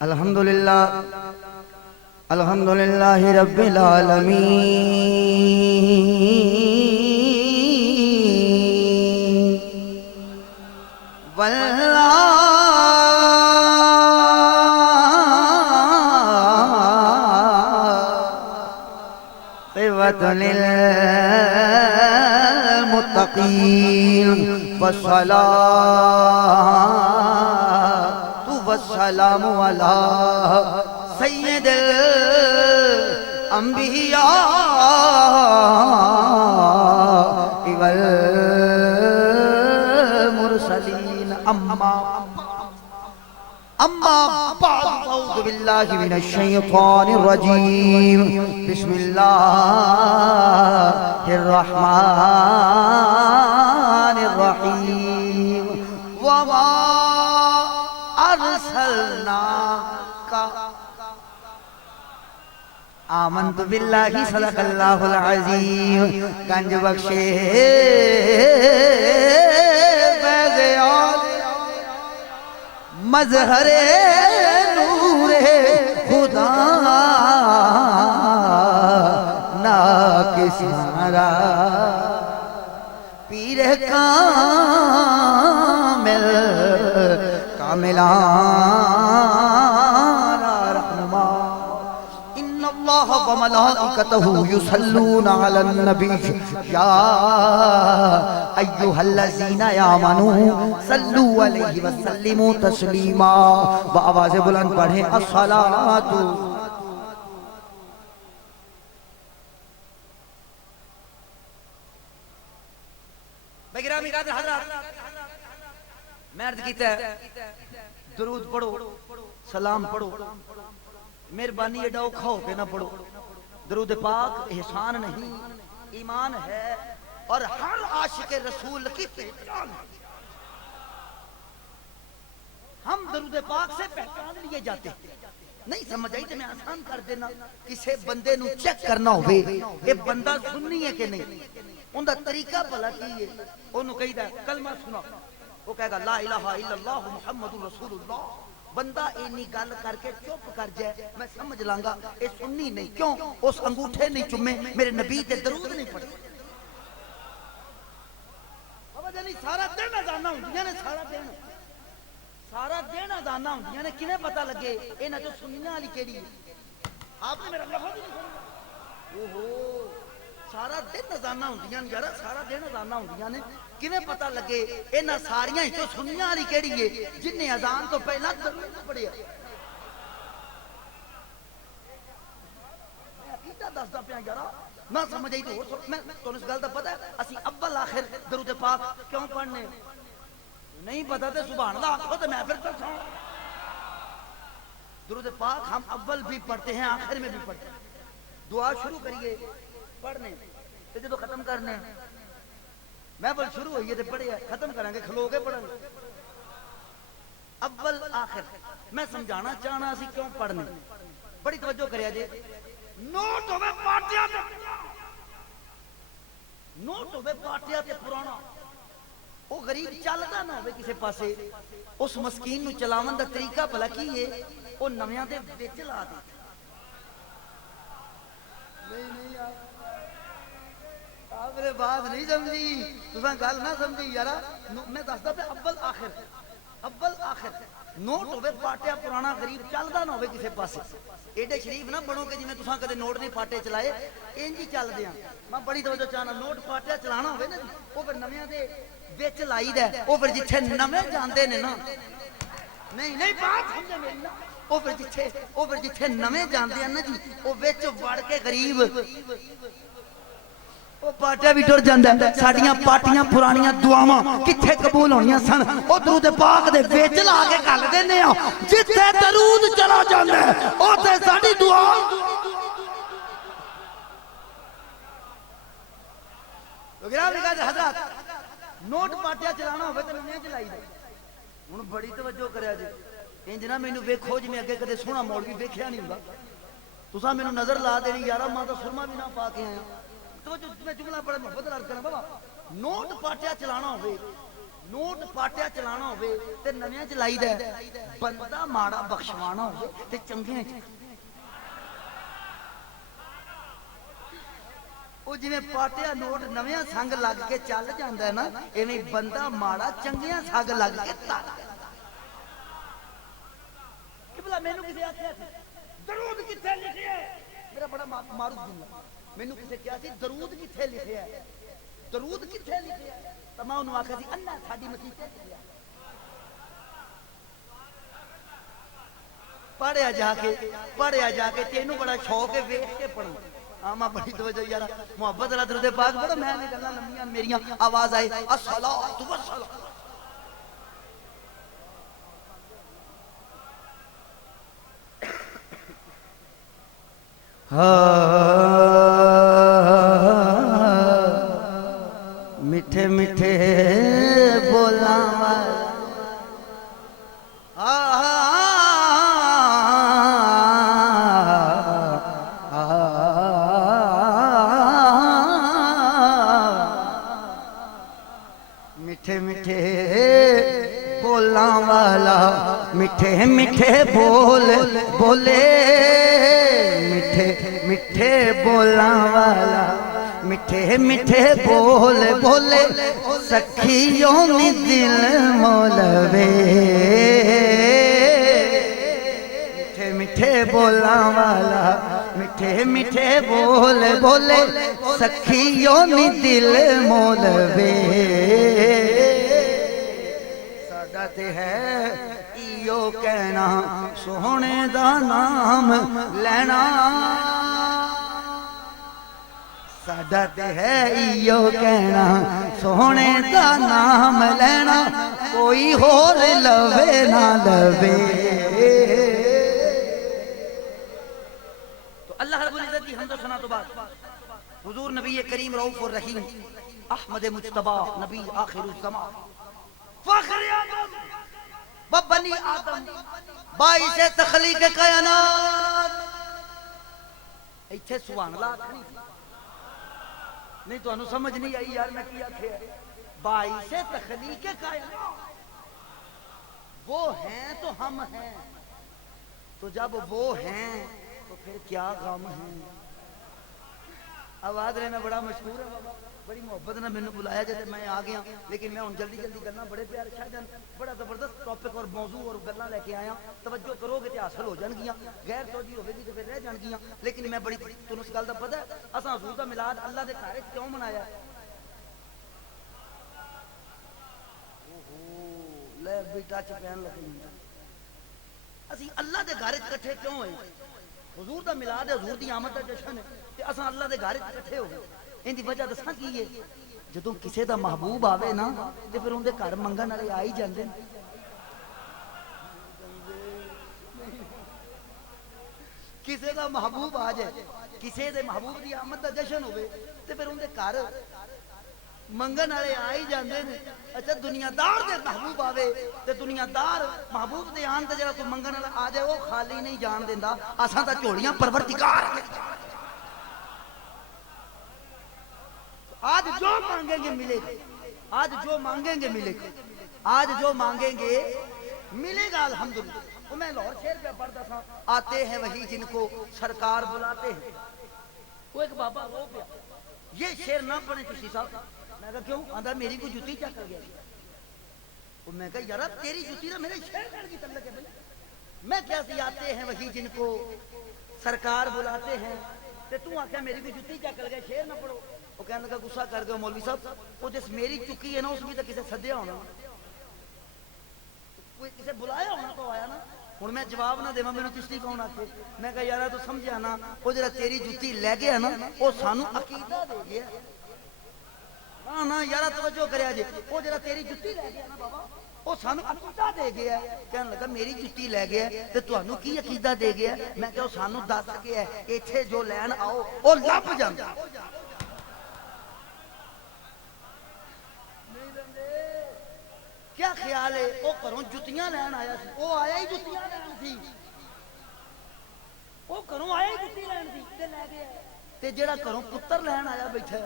الحمدللہ الحمدللہ رب العالمین والعاقبۃ للمتقین والصلاۃ والسلام علی سید الانبیاء والمرسلین اما بعد اعوذ باللہ من الشیطان الرجیم بسم اللہ الرحمن الرحیم وما ارسلناک آمنت باللہ صدق اللہ العظیم گنج بخشے مظہر نور خدا ناکس ہمارا پیر کامل کاملان رحمہ ان اللہ وملائکتہ یصلون علی النبی یا ایہا الذین آمنوا صلوا علیہ وسلموا تسلیما بآواز بلند پڑھیں الصلاۃ بگرامی قادر حضرات میں عرض کیتا ہے درود پڑھو سلام پڑھو مہربانی ایڈا اوکھا ہو کے نہ پڑھو درود پاک احسان نہیں ایمان ہے اور ہر عاشق رسول کی پہچان ہے ہم درود پاک سے پہچان لیے جاتے ہیں نہیں سمجھ آئی تو میں آسان کر دینا کسے بندے نو چیک کرنا ہوئے یہ بندہ سننی ہے کہ نہیں اندھا طریقہ بھلا کی ہے انہوں کہی دا کلمہ سنا وہ کہے گا لا الہ الا اللہ محمد رسول اللہ بندہ اینی گل کر کے چپ کر جائے میں سمجھ لانگا اے سننی نہیں کیوں اس انگوٹھے نہیں چمے میرے نبی تے درود نہیں پڑھے نہیں سارا دن ازانا ہوں نے سارا دن ازانا ہوں نے کنے پتہ لگے اے نہ جو سننا علی کیڑی ہے آپ نے میرا لفظ نہیں سنا اوہو سارا دن ازانا ہوں یارا سارا دن ازانا ہوں نے کنے پتہ لگے اے نہ ساریاں ہی تو سننا علی کیڑی ہے جن نے ازان تو پہلا درود پڑھے میں عقیدہ دسدا پیا یارا نہ سمجھ آئی تو میں تو اس گل دا پتہ ہے اسی اول آخر درود پاک کیوں پڑھنے نہیں پتہ تے سبحان اللہ آخو تو میں پھر دساں درود پاک ہم اول بھی پڑھتے ہیں آخر میں بھی پڑھتے ہیں دعا شروع کریے پڑھنے تے جدوں ختم کرنے میں بول شروع ہوئی ہے تے پڑھے ختم کریں گے کھلو کے پڑھیں اول آخر میں سمجھانا چاہنا اسی کیوں پڑھنے بڑی توجہ کریا جی نوٹ ہوئے پارٹیاں تے نوٹ ہوئے پارٹیاں تے پرانا وہ غریب چلتا نہ ہوئے کسے پاسے اس مسکین نو چلاون دا طریقہ بھلا کی ہے وہ نویاں دے وچ لا دے نہیں آپ نے بات نہیں سمجھی تساں گل نہ سمجھی یارا میں دسدا پہ اول آخر نوٹ ہوئے پاٹیا پرانا غریب چلدا نہ ہوئے کسے پاسے ایڈے شریف نہ بنو کہ جی میں تساں کدے نوٹ نہیں پاٹے چلائے انج ہی چل دیاں میں بڑی توجہ چاہنا نوٹ پاٹیا چلانا ہوئے نا وہ پھر نویاں دے وچ لائی دا وہ پھر جتھے نویں جاندے نے نا نہیں بات سمجھے میری نا وہ پھر جتھے نویں جاندے ہیں نا جی وہ وچ وڑ کے غریب وہ پاٹیا بھی ٹر جاندا ہے ساڈیاں پارٹیاں پرانیاں دعاواں کتھے قبول ہونیاں سن او درود پاک دے وچ لا کے گل دینے ہاں جتھے درود چلا جاندا ہے اوتھے ساڈی دعا حضرات نوٹ پاٹیا چلانا ہوئے تے نویں چلائی دے ہن بڑی توجہ کریا جی انج نہ مینوں ویکھو جی میں اگے کدے سونا مولوی ویکھیا نہیں ہوندا تساں مینوں نظر لا دینی یارا میں تو سرما بھی نہ پا کے آیا توجہ میں جملہ بڑا محبت عرض کرنا بابا نوٹ پاٹیا چلانا ہوئے نوٹ پاٹیا چلانا ہوئے تے نویاں چلائی دا ہے، بندہ ماڑا بخشوانا ہوئے تے چنگے وہ جی پاٹیا نوٹ نویاں سنگ لگ کے چل جاندہ ہے نا، ایویں بندہ ماڑا چنگیاں سنگ لگ کے تل قبلہ میں نو کسی آکھیا سی درود کتھے لکھے ہے، میرا بڑا معروف جملہ، میں نو کسی کیا سی درود کتھے لکھے ہے، درود کتھے لکھے ہے، تو میں انہوں آکھا سی اللہ ساڑی مسیح تے لکھے ہے، پڑھیا جا کے تینوں بڑا شوق ہے ویکھ کے پڑھوں آما بڑی توجہ یارا محبت اللہ درود پاک بڑا میں نے گلہ لمبیاں میریاں آواز آئے الصلاۃ والسلام میٹھے میٹھے بولاں والا میٹھے میٹھے بولاں والا میٹھے میٹھے بولے میٹھے میٹھے بولاں والا میٹھے میٹھے بولے سکھیوں میں دل مولوے میٹھے میٹھے بولاں والا میٹھے میٹھے بولے سکھیوں میں دل مولوے ساڈا تے ہے ایو کہنا سونے دا نام لینا ساڈا تے ہے ایو کہنا سونے دا نام لینا کوئی ہور لوے نہ لوے تو اللہ رب العزت کی حمد و ثنا تو بعد حضور نبی کریم رؤوف الرحیم احمد مجتبی نبی آخر الزمان فخر آدم ببنی آدم باعث تخلیق کائنات ایتھے سبحان اللہ نہیں تو انہوں سمجھ نہیں آئی یار میں کیا کھے باعث تخلیق کائنات وہ ہیں تو ہم ہیں تو جب وہ ہیں تو پھر کیا غم ہیں آواز رہنا بڑا مشہور ہے بابا بڑی محبت نے میں بلایا جیسے میں آ گیا لیکن میں جلدی کرنا بڑے پیارے شاہ جان بڑا زبردست ٹاپک اور موضوع اور گلاں لے کے آیا توجہ کرو گے تے حاصل ہو جان گیاں غیر توجہ ہوے گی تے پھر رہ جان گیاں لیکن میں بڑی تینوں اس گل دا پتہ ہے اساں حضور دا میلاد اللہ دے گھر وچ کیوں منایا ہے اوہو لے بیٹا چ پہن لگی اسی اللہ دے گھر وچ اکٹھے کیوں ہوئے حضور دا میلاد ہے حضور دی آمد دا جشن ہے تے اساں اللہ دے گھر وچ اکٹھے ہو گئے ان دی وجہ دساں کی ہے جدوں کسے دا محبوب آوے نا تے پھر اون دے گھر منگن والے آ ہی جاندے کسے دا محبوب آ جائے کسے دے محبوب دی آمد دا جشن ہوئے تے پھر اون دے گھر منگن والے آ ہی جاندے نے اچھا دنیا دار دے محبوب آوے تے دنیا دار محبوب دے آن تے جڑا کوئی منگن والا آ جائے وہ خالی نہیں جان دیندا اساں تا جھولیاں پروردگار آج جو مانگیں گے ملے گا آج جو مانگیں گے ملے گا آج جو مانگیں گے ملے گا الحمدللہ وہ میں لاہور شہر پہ پڑھتا تھا آتے ہیں وہی جن کو سرکار بلاتے ہیں وہ ایک بابا رو پیا یہ شعر نہ پڑھیں کسی صاحب میں کہا کیوں آندھا میری کوئی جوتی چکر گیا وہ میں کہا یارا تیری جوتی نہ میرے شعر کر کی تعلق ہے بھائی میں کیا سی آتے ہیں وہی جن کو سرکار بلاتے ہیں تے تو آکھیا میری کوئی جوتی چکر گیا شعر نہ پڑھو وہ کہنے لگا غصہ کر گئے مولوی صاحب وہ جس میری چکی ہے نا اس بھی تو کسے سدیا ہونا کوئی کسے بلایا ہونا تو آیا نا ہوں میں جواب نہ دیواں مینوں چشتی کون آکھے میں کہا یارا تو سمجھیا نا وہ جڑا تیری جوتی لے گیا نا وہ سانو عقیدہ دے گیا نا نا یارا توجہ کریا جی وہ جڑا تیری جوتی لے گیا نا بابا وہ سانو عقیدہ دے گیا کہنے لگا میری جوتی لے گیا تے تانوں کی عقیدہ دے گیا میں کہا سانو دس گیا ایتھے جو لین آؤ وہ لب جاندا کیا خیال ہے وہ گھروں جتیاں لین آیا سی وہ آیا ہی جتیاں لین سی وہ گھروں آیا ہی جتی لین سی تے لے گیا تے جڑا گھروں پتر لین آیا بیٹھا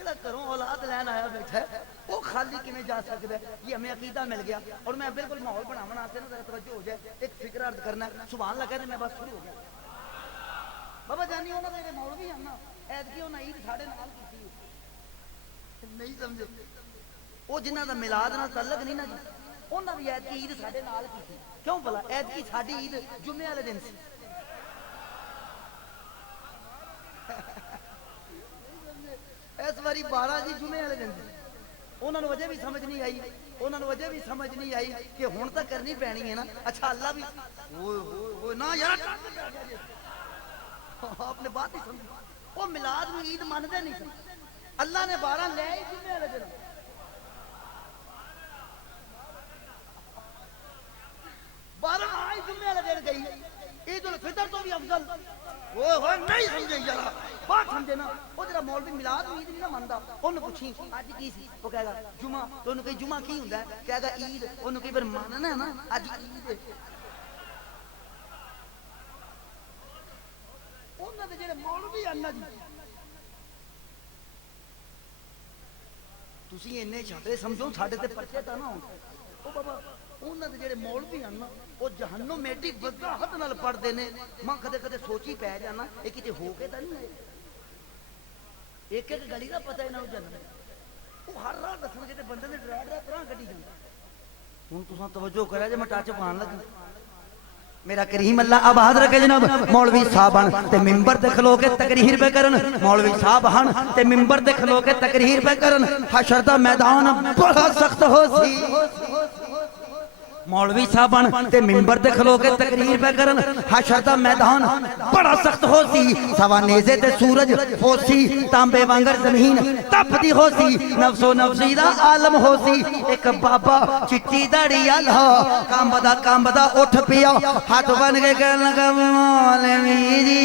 جڑا گھروں اولاد لین آیا بیٹھا ہے وہ خالی کیویں جا سکتا ہے؟ یہ ہمیں عقیدہ مل گیا اور میں بالکل ماحول بناون واسطے نا ذرا توجہ ہو جائے ایک فکر عرض کرنا سبحان اللہ کہتے میں بس شروع ہو گیا بابا جانی انہاں دے مولوی ہن نا ایتکی انہاں عید ساڈے نال کیتی نہیں سمجھے وہ جنہاں دا میلاد نال تعلق نہیں نا جی انہاں دی ایتکی عید ساڈے نال کیتی کیوں بھلا ایتکی ساڈی عید جمعے والے دن سی اس باری 12 جی جمعے والے دن انہوں نے وجہ بھی سمجھ نہیں آئی انہوں نے وجہ بھی سمجھ نہیں آئی کہ ہوں تو کرنی پینی ہے نا اچھا اللہ بھی نہ یار آپ نے بات ہی سمجھی وہ میلاد میں عید مانتے نہیں سن اللہ نے 12 لے ہی جمعے والے دن 12 آئی جمعے والے دن گئی عید الفطر تو بھی افضل وہ نہیں سمجھے یار بات سمجھے نا وہ جڑا مولوی میلاد عید نہیں نہ مندا اونوں پوچھی اج کی سی وہ کہے گا جمعہ تو اونوں کہے جمعہ کی ہوندا ہے کہے گا عید اونوں کہے پھر ماننا ہے نا اج عید ہے انہاں دے جڑے مولوی ہیں نا جی تسی اینے چھاٹے سمجھو ساڈے تے پرچے تا نہ ہون او بابا انہاں دے جڑے مولوی ہیں نا وہ جہنم ایڈی وضاحت نال پڑھدے نے میں کدے کدے سوچی پے جانا یہ کتے ہو کے تا نہیں آئے ایک ایک گلی دا پتہ انہاں نوں جنم وہ ہر راہ دسن گے تے بندے دے ڈرائیور پراں کڈی جاندا ہن تساں توجہ کریا جے میں ٹچ پان لگا میرا کریم اللہ آباد رکھے جناب مولوی صاحب تے ممبر تے کھلو کے تقریر پہ کرن مولوی صاحب ہن تے ممبر تے کھلو کے تقریر پہ کرن حشر دا میدان بڑا سخت ہو سی مولوی صاحب تے ممبر تے کھلو کے تقریر پہ کرن حشر دا میدان بڑا سخت ہو سی سوا نیزے تے سورج ہو سی تانبے وانگر زمین تپ دی ہو سی نفس و نفسی دا عالم ہو سی ایک بابا چٹی داڑی آلہ کامبدا اٹھ پیا ہاتھ بن کے کہنے لگا مولوی جی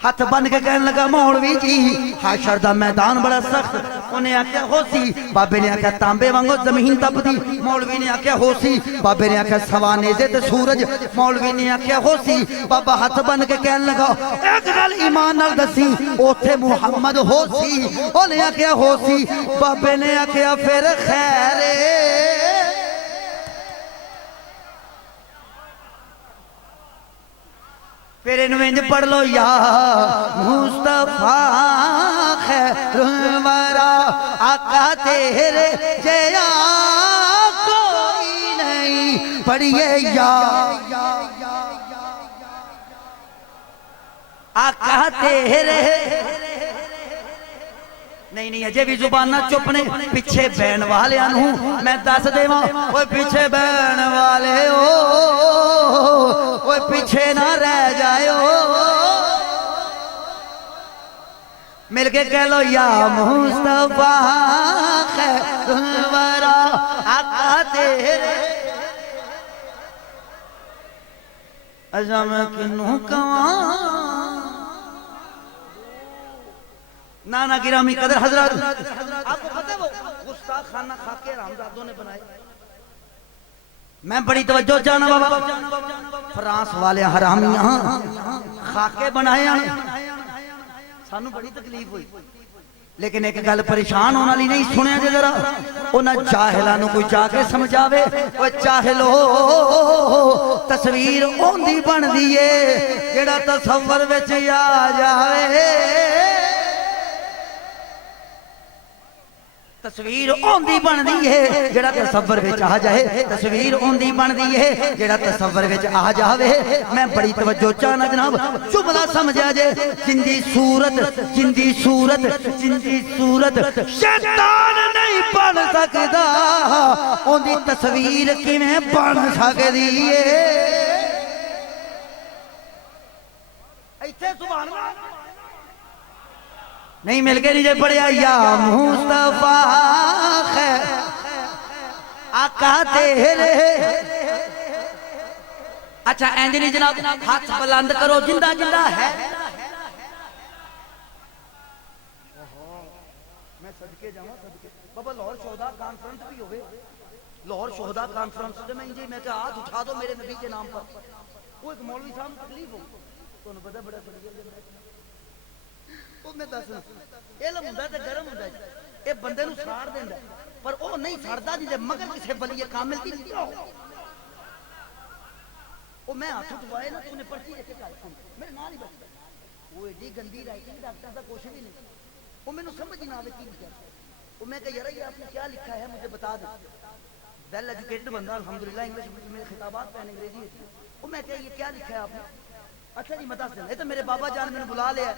ہاتھ بن کے کہنے لگا مولوی جی حشر دا میدان بڑا سخت انہیں آکھیا ہو سی بابے نے آکھیا تانبے وانگو زمین تپ دی مولوی نے آکھیا ہو سی بابے نے آکھیا سوا نیزے تے سورج مولوی نے آکھیا ہو سی بابا ہاتھ بن کے کہنے لگا ایک گل ایمان نال دسی اوتھے محمد ہو سی انہیں آکھیا ہو سی بابے نے آکھیا پھر خیر پھر انوینج پڑھ لو یا مصطفیٰ خیر الورا آقا تیرے جیا کوئی نہیں پڑھئے یا آقا تیرے نہیں اجے بھی زبانہ چپنے پیچھے بین والے انہوں میں دس دے ماں وہ پیچھے بین والے وہ پیچھے نہ رہ جائے مل کے کہہ لو یا مصطفیٰ خیر الورا آقا تیرے عظم کنوں کواں نانا گرامی قدر حضرات آپ کو پتہ ہے وہ گستاخ خانہ خاکے رامزادوں نے بنائے میں بڑی توجہ چاہنا بابا فرانس والے حرامیاں خاکے بنائے سانو بڑی تکلیف ہوئی لیکن ایک گل پریشان ہونا لی نہیں سنیا جے ذرا انہاں جاہلانوں کوئی جا کے سمجھاوے وہ جاہلو تصویر اوندی بن دیئے جڑا تصور وچ آ جاوے تصویر اوندی بن دی ہے جڑا تصور وچ آ جائے تصویر اوندی بن دی ہے جڑا تصور وچ آ جاوے میں بڑی توجہ چاہنا جناب جملہ سمجھا جے جندی صورت شیطان نہیں بن سکدا اوندی تصویر کیویں بن سکدی ہے ایتھے سبحان اللہ نہیں مل کے نیچے پڑھیا یا مصطفیٰ خیر آقا تیرے اچھا اینجلی جناب ہاتھ بلند کرو جندہ ہے میں صدقے جاؤں صدقے بابا لاہور شہداء کانفرنس بھی ہوئے لاہور شہداء کانفرنس میں انجی میں کہا ہاتھ اٹھا دو میرے نبی کے نام پر وہ ایک مولوی صاحب تکلیف ہو تو انہوں پتہ بڑا صدقے وہ میں دس علم ہوندا تے گرم ہوندا جی اے بندے نو ساڑ دیندا پر او نہیں سڑدا جی مگر کسے ولی کامل دی نہیں ہو او میں ہاتھ اٹھوائے نا تو نے پرچی لے کے گل سن میرے نال ہی بیٹھ وہ ایڈی گندی رائٹنگ ڈاکٹر دا کچھ بھی نہیں وہ مینوں سمجھ نہ آوے کی لکھا وہ میں کہ یار یہ آپ نے کیا لکھا ہے مجھے بتا دو ویل ایجوکیٹڈ بندہ الحمدللہ انگلش میں خطابات پہ انگریزی ہے وہ میں کہ یہ کیا لکھا ہے آپ نے اچھا جی متا سن تو میرے بابا جان میں نے بلا لیا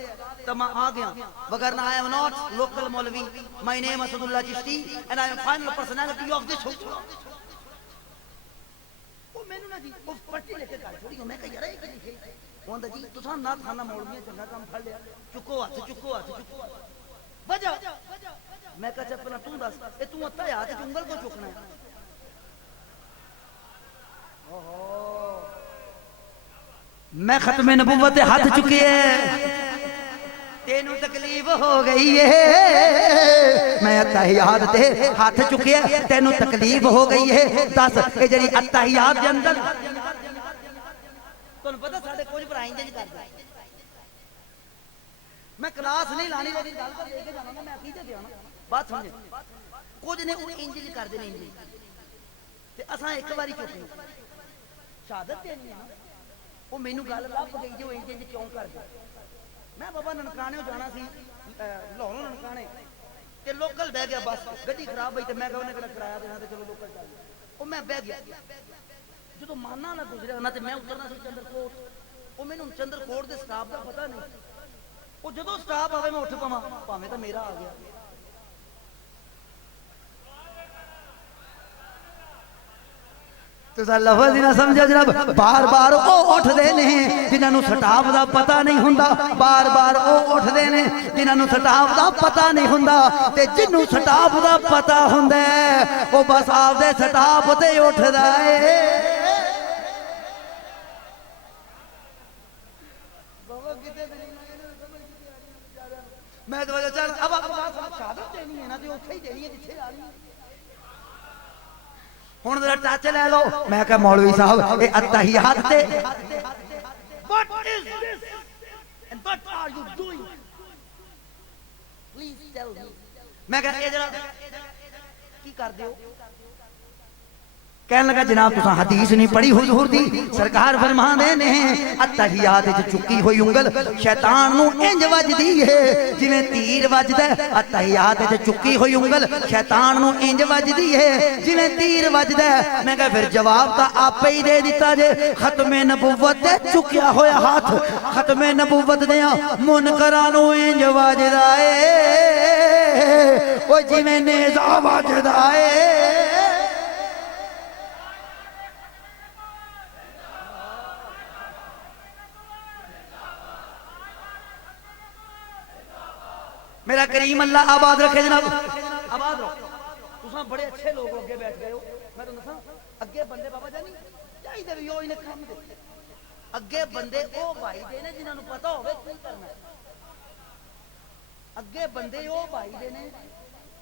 تو میں آ گیا وگرنہ I am not local Maulvi my name is Asadullah Chishti and I am final personality of this house وہ میں نے نا جی وہ پرچی لے کے گل چھوڑی میں کہ یار یہ کی لکھے وہ جی تساں نہ کھانا مولویاں چنگا کام پھڑ لیا چکو ہاتھ وجہ میں کہا چل پہلا توں دس اے توں اتا ہاتھ انگل کو چکنا ہے میں ختم نبوت ہاتھ چکی ہے تینوں تکلیف ہو گئی ہے میں اتحیات تے ہاتھ چکی ہے تینوں تکلیف ہو گئی ہے دس اے جڑی اتحیات دے اندر تانوں پتہ ساڈے کچھ برائیں جی کردا میں کلاس نہیں لانی لیکن گل کر لے کے جانا میں عقیدے تے آنا بات سمجھے کچھ نے وہ انج کر دے نہیں تے اساں ایک باری چکی شہادت دینی ہے وہ مینوں گل لب گئی جو انج کیوں کر دے میں بابا ننکانے جانا سی لاہوروں ننکانے تے لوکل بہ گیا بس گڈی خراب ہوئی تے میں کہ انہیں کہڑا کرایہ دینا تے چلو لوکل چل وہ میں بہ گیا جدو مانا نہ گزریا ہونا تے میں اترنا سی چندر کوٹ وہ مینوں چندر کوٹ دے سٹاف دا پتہ نہیں وہ جدو سٹاف آوے میں اٹھ پواں پاویں تے میرا آ گیا تساں لفظ نہ سمجھا جناب بار بار او اٹھ دے نے جنہاں نوں سٹاف دا پتہ نہیں ہوندا بار بار او اٹھ دے نے جنہاں نوں سٹاف دا پتہ نہیں ہوندا تے جنوں سٹاف دا پتہ ہوندا ہے او بس آپ دے سٹاف تے اٹھدا ہے میں تو چل اب شہادت دینی ہے نا تے اوتھے ہی دینی ہے جتھے آ رہی ہے ہن ذرا ٹچ لے لو میں کہ مولوی صاحب اے اتحیات تے what is this and what are you doing please tell me میں کہ اے ذرا کی کر دیو کہنے لگا جناب تساں حدیث نہیں پڑھی حضور دی سرکار فرماندے نے اتحیات وچ چکی ہوئی انگل شیطان نو انج وجدی ہے جویں تیر وجدا ہے اتحیات وچ چکی ہوئی انگل شیطان نو انج وجدی ہے جویں تیر وجدا ہے میں کہ پھر جواب تا آپے ہی دے دتا جے ختم نبوت تے چکیا ہویا ہاتھ ختم نبوت دیاں منکراں نو انج وجدا ہے او جویں نیزا وجدا ہے میرا کریم اللہ آباد رکھے جناب آباد رہو تساں بڑے اچھے لوگ اگے بیٹھ گئے ہو میں تو دساں اگے بندے بابا جانی چاہیے بھی او انہیں کام دے اگے بندے او بھائی دے نے جنہاں نوں پتہ ہوے کی کرنا ہے اگے بندے او بھائی دے نے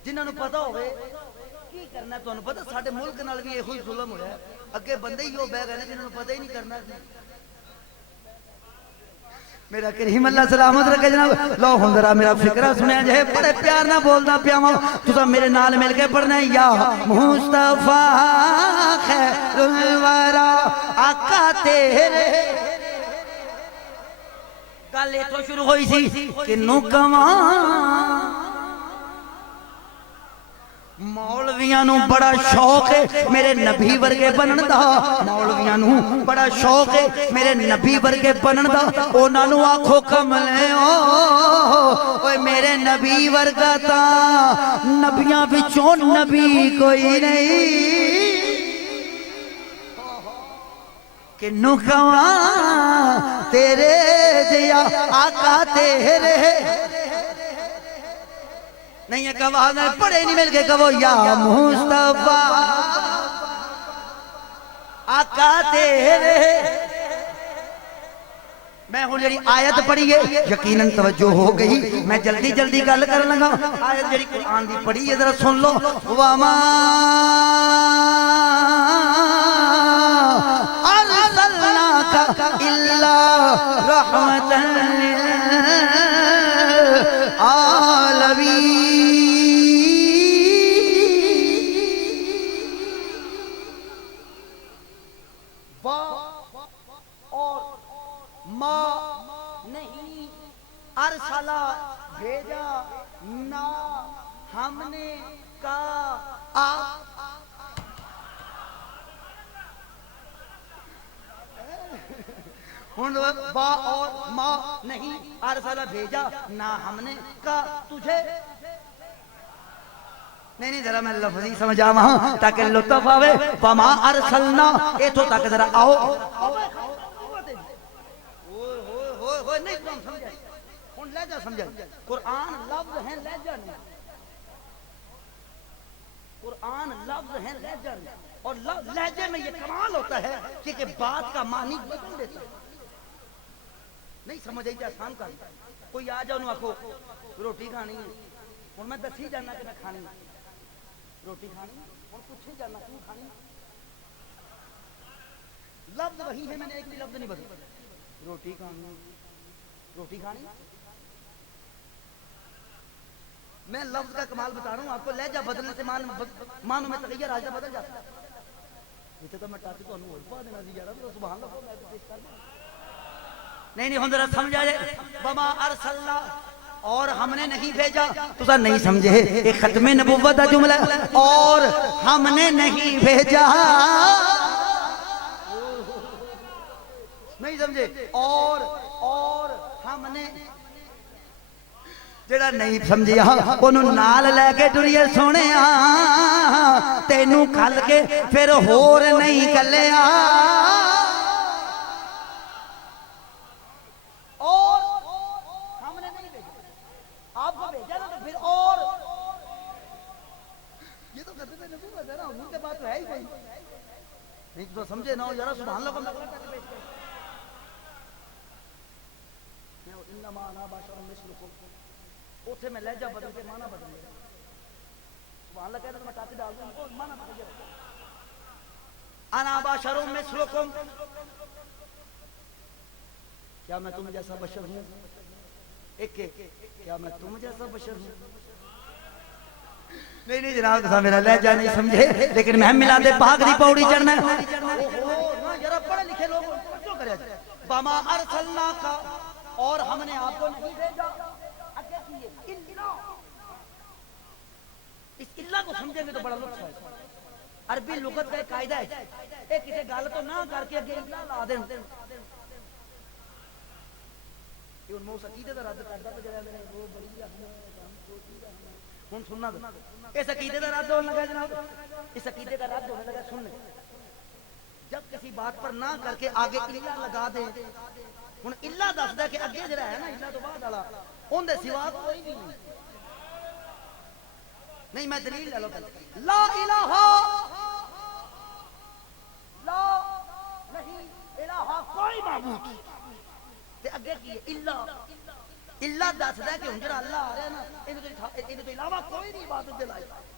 جنہاں نوں پتہ ہوے کی کرنا ہے تانوں پتہ ساڈے ملک نال بھی ایہی ظلم ہویا ہے اگے بندے ہی او بہ گئے نے جنہاں نوں پتہ ہی نہیں کرنا میرا کریم اللہ سلامت رکھے جناب لو ہن ذرا میرا فکرہ سنیا جائے بڑے پیار نہ بولنا پیاواں تساں میرے نال مل کے پڑھنا ہے یا مصطفیٰ خیر الورا آقا تیرے گل اتھوں شروع ہوئی سی کنوں کواں مولویاں نو بڑا شوق ہے میرے نبی ورگے بنن دا مولویاں نو بڑا شوق ہے میرے نبی ورگے بنن دا انہاں نو آکھو کملے اوے میرے نبی ورگا تا نبیاں وچوں نبی کوئی نہیں کنوں کواں تیرے جیا آقا تیرے نہیں ہے کہا پڑھے نہیں مل کے کہو یا مصطفیٰ آقا تیرے میں ہوں جڑی آیت پڑھی ہے یقیناً توجہ ہو گئی میں جلدی جلدی گل کر لگا آیت جڑی قرآن دی پڑھی ہے ذرا سن لو وَمَا أَرْسَلْنَاكَ إِلَّا رَحْمَةً بھیجا نہ ہم نے کہا آپ با اور ما نہیں ارسلہ بھیجا نہ ہم نے کہا تجھے نہیں ذرا میں لفظی سمجھا وہاں تاکہ لطف آوے وما ارسلنا ایتھو تک ذرا آؤ نہیں تم سمجھے ہن لہجہ سمجھے قرآن لفظ ہیں لہجہ نہیں قرآن لفظ ہیں لہجہ نہیں اور لہجے میں یہ کمال ہوتا ہے کہ بات کا معنی بدل دیتا ہے نہیں سمجھ آئی آسان کر کوئی آ جاؤ آخو روٹی کھانی ہے اور میں دسی جانا کہ میں کھانی روٹی کھانی اور پوچھے جانا کیوں کھانی لفظ وہی ہے میں نے ایک بھی لفظ نہیں بدلا روٹی کھانی میں لفظ کا کمال بتا رہا ہوں آپ کو لہجہ بدلنے سے معنوں میں تغیر آجا بدل جاتا ہے یہ تو میں ٹاچ تو انہوں اور پا دینا دی جا رہا تو سبحان اللہ میں تو پیش کر دیں نہیں ہندرہ سمجھا جائے وما ارسلنا اور ہم نے نہیں بھیجا تو سر نہیں سمجھے ایک ختم نبوت کا جملہ اور ہم نے نہیں بھیجا نہیں سمجھے اور ہم نے جڑا نہیں سمجھیا انہوں نال لے کے ٹریے سونے تینوں کھل کے پھر ہور نہیں کلیا اور ہم نے نہیں بھیجا آپ کو بھیجا نا تو پھر اور یہ تو ختم نبوت ہے نا ان کے بات تو ہے ہی کوئی نہیں تو سمجھے نہ ہو یارا سبحان اللہ کو نقلہ کر کے پیش کریں انما انا بشر مثلکم اوتھے میں لہجہ بدل کے معنی بدل گیا سبحان اللہ کہتا تو میں ٹاچ ڈال دوں معنی بدل گیا انا بشر مثلکم کیا میں تم جیسا بشر ہوں ایک کیا میں تم جیسا بشر ہوں نہیں جناب تو میرا لہجہ نہیں سمجھے لیکن میں ملاد پاک دی پوڑی چڑھنا ہے یارا پڑھے لکھے لوگ کیوں کرے وما ارسلنا کا اور ہم نے آپ کو نہیں بھیجا اس اللہ کو سمجھیں گے تو بڑا لطف ہے عربی لغت کا ایک قاعدہ ہے ایک کسی گال تو نہ کر کے اگے اللہ لا دیں یہ ان موس عقیدے دا رد کرتا تو جڑا میرے وہ بڑی ہن سننا اس عقیدے دا رد ہونے لگا جناب اس عقیدے کا رد ہونے لگا سننے جب کسی بات پر نہ کر کے آگے اللہ لگا دیں ہن اللہ دسدا کہ اگے جڑا ہے نا اللہ تو بعد والا اون دے سوا کوئی بھی نہیں میں دلیل لے لو لا الہ لا نہیں الہ کوئی معبود تے اگے کی اللہ دسدا ہے کہ ہن جڑا اللہ آ رہا ہے نا ان تو علاوہ کوئی نہیں عبادت دے لائق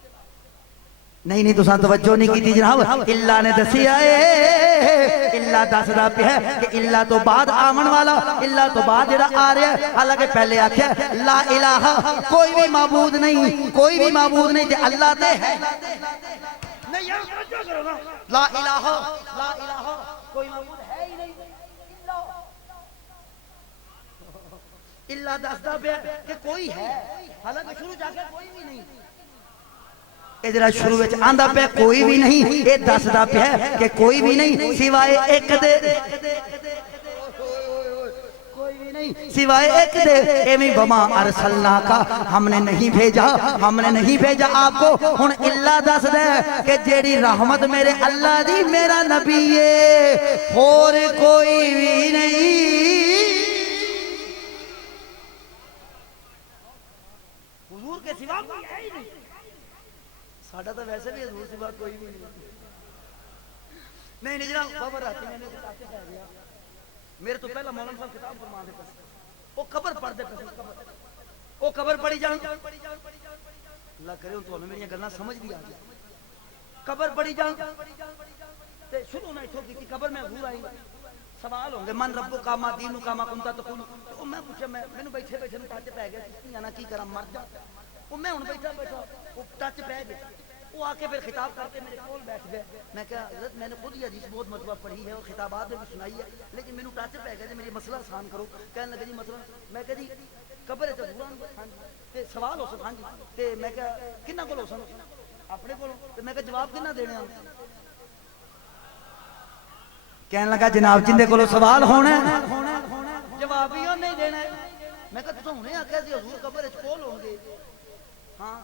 نہیں تساں توجہ نہیں کی جناب اللہ نے دسیا ہے اللہ دسدا پیا ہے کہ اللہ تو بعد آمن والا اللہ تو بعد جڑا آ رہا ہے حالانکہ پہلے آکھیا لا الہ کوئی بھی معبود نہیں تے اللہ تے ہے نہیں یار توجہ کرو نا لا الہ کوئی معبود ہے ہی نہیں اللہ دسدا پیا کہ کوئی ہے حالانکہ شروع جا کے کوئی بھی نہیں ادھر شروع وچ آندا پہ کوئی بھی نہیں یہ دسدا پہ کہ کوئی بھی نہیں سوائے ایک دے کوئی بھی نہیں سوائے ایک دے ایویں وما ارسلنا کا ہم نے نہیں بھیجا آپ کو ہن اللہ دس دے کہ جیڑی رحمت میرے اللہ دی میرا نبی ہے اور کوئی بھی نہیں حضور کے سوا کوئی ہے ہی نہیں ساڑھا تو ویسے بھی حضور سوا کوئی بھی نہیں جناب خبر آتی میں نے کتاب سے گیا میرے تو پہلا مولانا صاحب کتاب فرما دے پس وہ قبر پڑھ دے پس وہ قبر پڑھی جان اللہ کرے تو ہمیں میری گلنا سمجھ بھی آ گیا قبر پڑھی جان تے شروع میں اتھو کی قبر میں حضور آئی سوال ہوں گے من ربو کاما دینو کاما کنتا تقول تو میں پوچھا میں نے بیٹھے میں ٹچ پہ گیا کس نہیں آنا کی کرا مر جا وہ میں ہوں بیٹھا وہ ٹچ پہ گیا وہ آ کے پھر خطاب کر کے میرے کول بیٹھ گئے. میں کہا حضرت میں نے خود ہی حدیث بہت مرتبہ پڑھی ہے اور خطابات میں بھی سنائی ہے, لیکن مینوں ٹچ پہ گیا جی میری مسئلہ آسان کرو. کہنے لگے جی مسئلہ, میں کہا جی قبر تے ضرور ہاں جی تے سوال ہو سن, ہاں جی تے میں کہا کنہ کول ہو سن, اپنے کول, تے میں کہا جواب کنہ دینے آ. کہنے لگا جناب جندے کولو سوال ہونا جواب ہی نہیں دینا. میں کہا تساں ہنے آکھیا سی حضور قبر وچ کول ہون گے, ہاں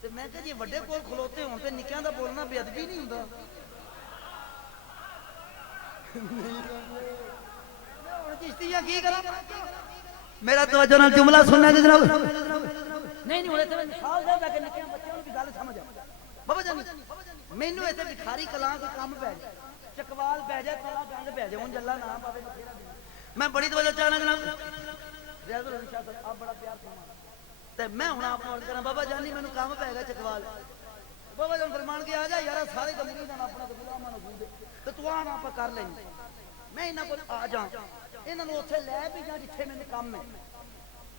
تے میں کہا جی وڈے کول کھلوتے ہون تے نکیاں دا بولنا بے ادبی نہیں ہوندا. چشتیاں کی کراں, میرا توجہ نال جملہ سننا جی جناب. نہیں ہن تے مثال دے کہ نکیاں بچیاں نوں بھی گل سمجھ آ. بابا جان مینوں ایتھے بخاری کلاں دا کام پے گیا, چکوال پہ جائے, کلا گنگ پہ جائے, ہوں جلا نام پاوے. میں بڑی توجہ چاہنا جناب, ریاض العلوم شاہ صاحب آپ بڑا پیار فرمان تے میں ہوں آپ نال کراں. بابا جانی مینوں کام پے گیا چکوال. بابا جان فرمان کے آ جا یار سارے کمری دا اپنا غلام نصیب ہے تے تو آ نہ کر لیں. میں انہاں کول آ جاں, انہاں نوں اوتھے لے بھی جاں جتھے مینوں کام ہے,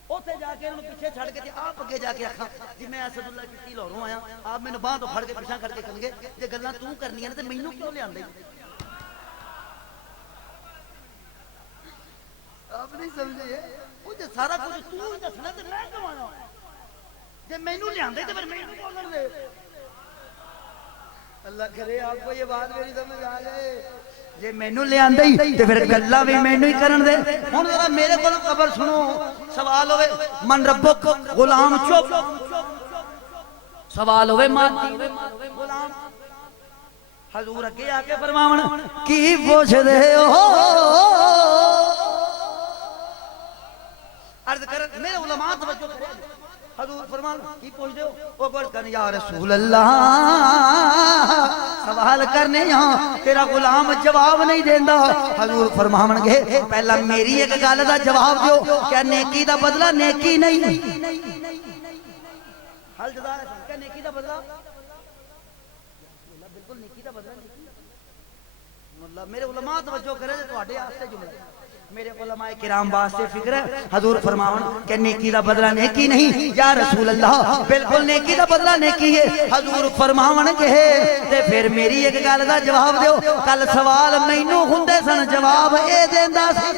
اوتھے جا کے انہاں نوں پیچھے چھڑ کے تے آپ اگے جا کے آکھاں جی میں اسد اللہ کشتی لاہوروں آیا, آپ مینوں باہ تو پھڑ کے پیچھے کر کے کہن گے جے گلاں تو کرنیاں نے تے مینوں کیوں لیاندے. آپ نہیں سمجھے, وہ جو سارا کچھ تو ہی دسنا تے میں کمانا, جے مینوں لیاندے تے پھر مینوں بولن دے. اللہ کرے آپ کو یہ بات میری سمجھ آ جائے. جے مینوں لیاندے تے پھر گلاں وی مینوں ہی کرن دے. ہن ذرا میرے کول خبر سنو, سوال ہوے من ربک, غلام چپ, سوال ہوے ماں غلام. حضور اگے آ کے فرماون کی پوچھ دے ہو, عرض کر میرے علماء توجہ کرے. حضور فرمان کی پوچھ دے ہو, او گل کر یا رسول اللہ سوال کرنے ہاں تیرا غلام جواب نہیں دیندا. حضور فرماون گے پہلا میری ایک گل دا جواب دیو, کیا نیکی دا بدلہ نیکی نہیں؟ حل جزا ہے کیا نیکی دا بدلہ بالکل نیکی دا بدلہ نہیں. میرے علماء توجہ کرے تے تواڈے واسطے جملہ, میرے علماء کرام واسطے فکر ہے. حضور فرماون کہ نیکی دا بدلہ نیکی نہیں. یا رسول اللہ بالکل نیکی دا بدلہ نیکی ہے. حضور فرماون کہ تے پھر میری ایک گل دا جواب دیو, کل سوال مینوں ہوندے سن جواب اے دیندا سی.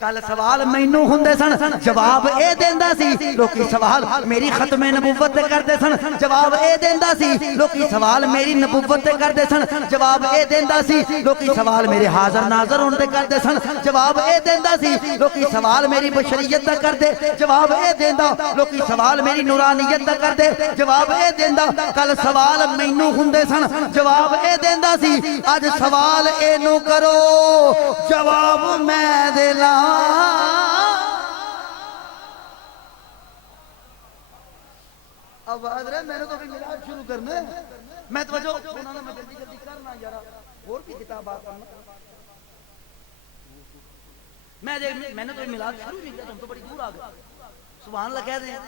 کل سوال مینوں ہوندے سن جواب اے دیندا سی. لوکی سوال میری ختم نبوت تے کردے سن, جواب اے دیندا سی. لوکی سوال میری نبوت تے کردے سن, جواب اے دیندا سی. لوکی سوال میرے حاضر ناظر ہون تے کردے سن, جواب اے دیندا سی. لوکی سوال میری بشریت دا کردے, جواب اے دیندا. لوکی سوال میری نورانیت دا کردے, جواب اے دیندا. کل سوال مینوں ہوندے سن جواب اے دیندا سی. اج سوال اے نو کرو جواب میں دینا. اب حضرت میں نے تو میلاد شروع کرنا ہے. میں توجہ انہوں نے میں جلدی جلدی کرنا یارا اور بھی کتابات کرنا. میں نے تو میلاد شروع نہیں کیا, تم تو بڑی دور آ گئے. سبحان اللہ کہہ دیں.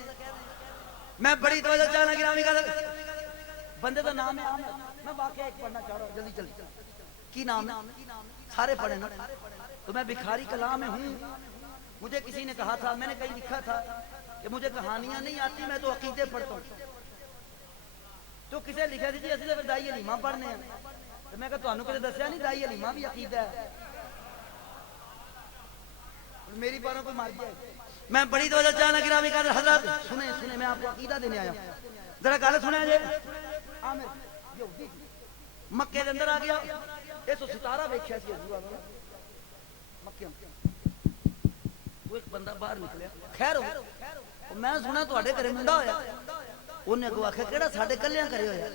میں بڑی توجہ چاہنا گرامی قدر بندے کا نام ہے عامر. میں واقعہ ایک پڑھنا چاہ رہا ہوں جلدی جلدی. کی نام ہے؟ سارے پڑھے نا. تو میں بخاری کلام میں ہوں. مجھے کسی نے کہا تھا, میں نے کہیں لکھا تھا کہ مجھے کہانیاں نہیں آتی, میں تو عقیدے پڑھتا ہوں. تو کسے لکھا تھی جی اسی تو دائی علیمہ پڑھنے ہیں. تو میں کہا تانوں کدے دسیا نہیں دائی علیمہ بھی عقیدہ ہے. میری باروں کو مار گیا. میں بڑی توجہ چاہنا گرامی قدر حضرات سنیں میں آپ کو عقیدہ دینے آیا. ذرا گل سنیں جی. عامر یہودی مکے دے اندر آ گیا, 117 ویکھیا سی حضور نے مکے. وہ ایک بندہ باہر نکلیا, خیر ہو میں سنا تواڈے گھرے منڈا ہویا. انہیں اگوں آکھیا کیڑا ساڈے کلیاں کرے ہویا.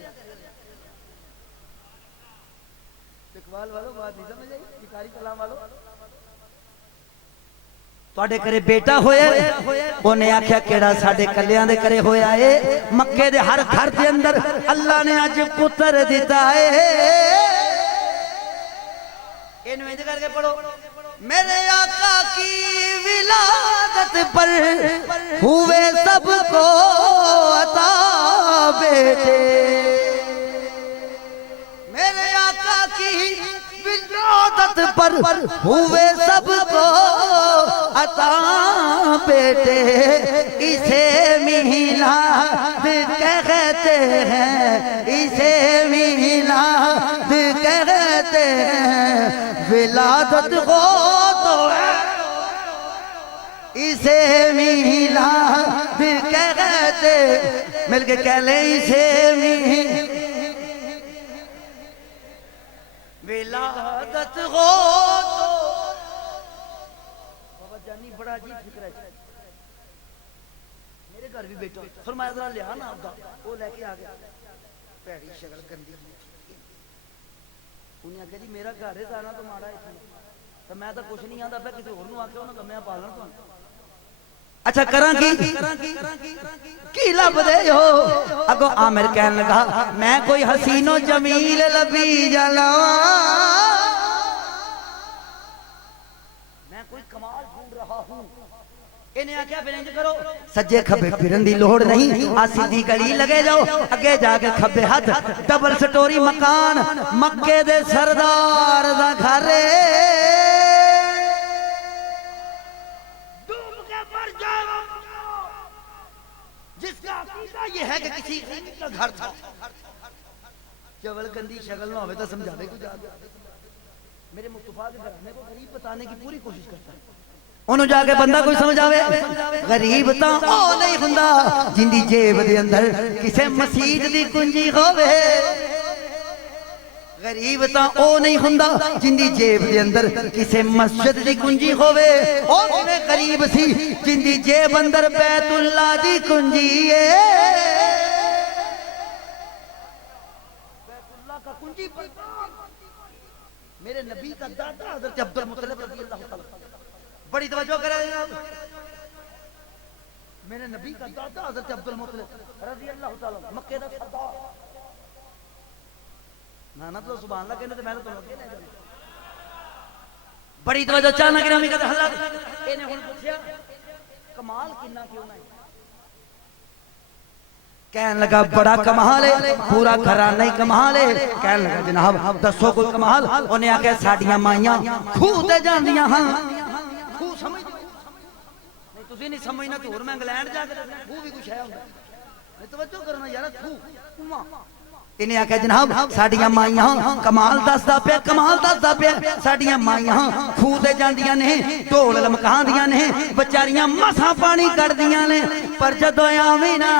اقبال والو بات نہیں سمجھ آئی, بخاری کلام والو تواڈے کرے بیٹا ہویا. انہیں آکھیا کیڑا ساڈے کلیاں دے کرے ہویا اے. مکے دے ہر گھر دے اندر اللہ نے اج پتر دتا اے. اینو انج کر کے پڑھو, میرے آقا کی ولادت پر ہوئے سب کو عطا بیٹے. میرے آقا کی ولادت پر ہوئے سب کو عطا بیٹے اسے میلاد کہتے ہیں، اسے میلاد کہتے ہیں، ولادت ہو تو اسے میلاد کہتے، مل کے کہہ لیں اسے ولادت ہو تو بابا جانی بڑا عجیب فکر ہے، میرے گھر بھی بیٹا فرمایا ذرا لیا نا آپ دا، وہ لے کے آ گیا، پیڑی شکل گندی، انہیں آگیا جی میرا گھر ہے جانا تو مارا ہے، تو میں تو کچھ نہیں آتا پہ کسی اور نو آکے انہوں لمحہ پالنا تو اچھا کراں کی لب دے ہو، اگو عامر کہنے لگا میں کوئی حسین و جمیل لبی جلاواں، میں کوئی کمال ڈھونڈ رہا ہوں، انہیں آکیا پھر انج کرو سجے کھبے پھرن دی لوڑ نہیں، آسی دی گلی لگے جاؤ، اگے جا کے کھبے ہاتھ ڈبل سٹوری مکان، مکے دے سردار دا گھرے جس کا عقیدہ یہ ہے کہ کسی غریب کا گھر تھا، چول گندی شکل نہ ہوئے تو سمجھاوے کو جا گیا، میرے مصطفیٰ کے گھرانے کو غریب بتانے کی پوری کوشش کرتا ہے، انہوں جا کے بندہ کوئی سمجھاوے غریب تا او نہیں ہوندا جن دی جیب دے اندر کسے مسجد دی کنجی ہووے، غریب تا او نہیں ہوندا جن دی جیب دے اندر کسے مسجد دی کنجی ہووے، او میں غریب سی جن دی جیب اندر بیت اللہ دی کنجی ہے، بیت اللہ کا کنجی میرے نبی کا دادا حضرت عبد المطلب رضی اللہ تعالیٰ، بڑی توجہ کرے جناب، میرے نبی کا دادا حضرت عبد المطلب رضی اللہ تعالیٰ مکہ دا سردار، نانا تو سبحان اللہ کہنے تو میں نے تو لگے نہیں جانا، بڑی توجہ چاہنا گرامی کا حضرت انہیں ہن پوچھیا کمال کنا کیوں نہیں، کہنے لگا بڑا کمال ہے، پورا گھرانہ ہی کمال ہے، کہنے لگا جناب دسو کوئی کمال، انہیں آکے ساڑیاں مائیاں کھوہ تے جاندیاں ہاں، کھوہ سمجھ نہیں تسی نہیں سمجھنا تو اور میں انگلینڈ جا کے کھوہ بھی کچھ ہے ہوگا، میں توجہ کرنا یارا کھوہ، انہیں آکے جناب ساڑیاں مائیاں کمال دس دا پہ، کمال دس دا پہ، ساڑیاں مائیاں کھوہ تے جاندیاں نے، ڈول لمکان دیاں نے، بچاریاں مسا پانی کر دیاں نے، پر جدو آمینا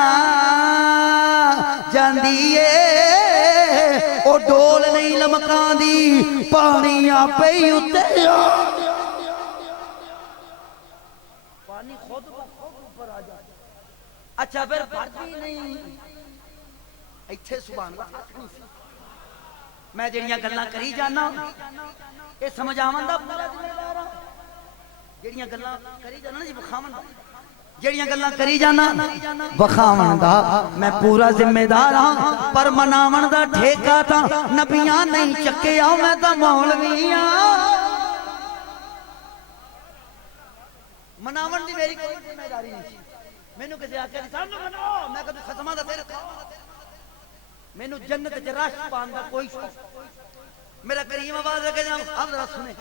جاندیے او ڈول نہیں لمکان دی، پانی آپے ہی اتے پانی خود اوپر آ جائے، اچھا پھر بھرتی نہیں، ایتھے سبحان اللہ میں جڑیاں گلاں کری جانا اے سمجھ آوندا پورا ذمہ دار ہاں، جڑیاں گلاں کری جانا جی بخاون دا، جڑیاں گلاں کری جانا بخاون دا میں پورا ذمہ دار ہاں، پر مناون دا ٹھیکا تا نبیاں نہیں چکیا، میں تا مولوی ہاں، مناون دی میری کوئی ذمہ داری نہیں، مینوں کسے آکھیا کہ سانو مناؤ، میں کدی ختمہ دا تیرے میں نو جنت جراش پان کا کوئی شوق، میرا کریم آواز رکھے جناب اب ذرا سنے،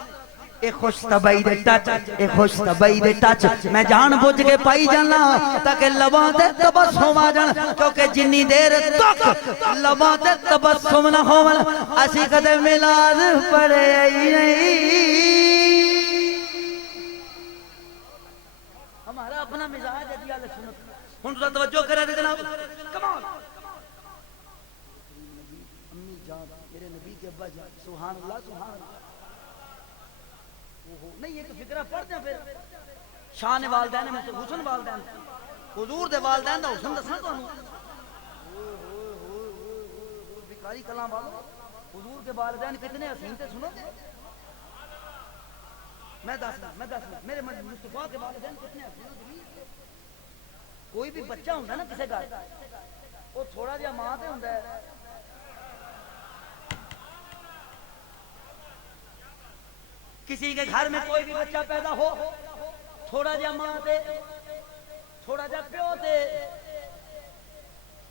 اے خوش طبعی دے ٹچ، اے خوش طبعی دے ٹچ میں جان بوجھ کے پائی جانا تاکہ لباں تے تبسم آ جان، کیونکہ جنی دیر تک لباں تے تبسم نہ ہون اسی کدے میلاد پڑے ہی نہیں، ہمارا اپنا مزاج ہے دیال سنت، ہن ذرا توجہ کرے دے جناب کمال، میرے نبی کے ابا جان سبحان اللہ سبحان اللہ، نہیں یہ تو فکرہ پڑھ دیں پھر شان والدین حسن والدین حضور دے والدین دا حسن دسنا تو بکاری کلام والو حضور کے والدین کتنے حسین تھے سنو دے، میں دسنا میرے مصطفیٰ کے والدین کتنے حسین تھے، کوئی بھی بچہ ہوتا ہے نا کسے گھر وہ تھوڑا جہا ماں تے ہوتا ہے، کسی کے گھر میں کوئی بھی بچہ پیدا ہو تھوڑا جا ماں تے تھوڑا جا پیو تے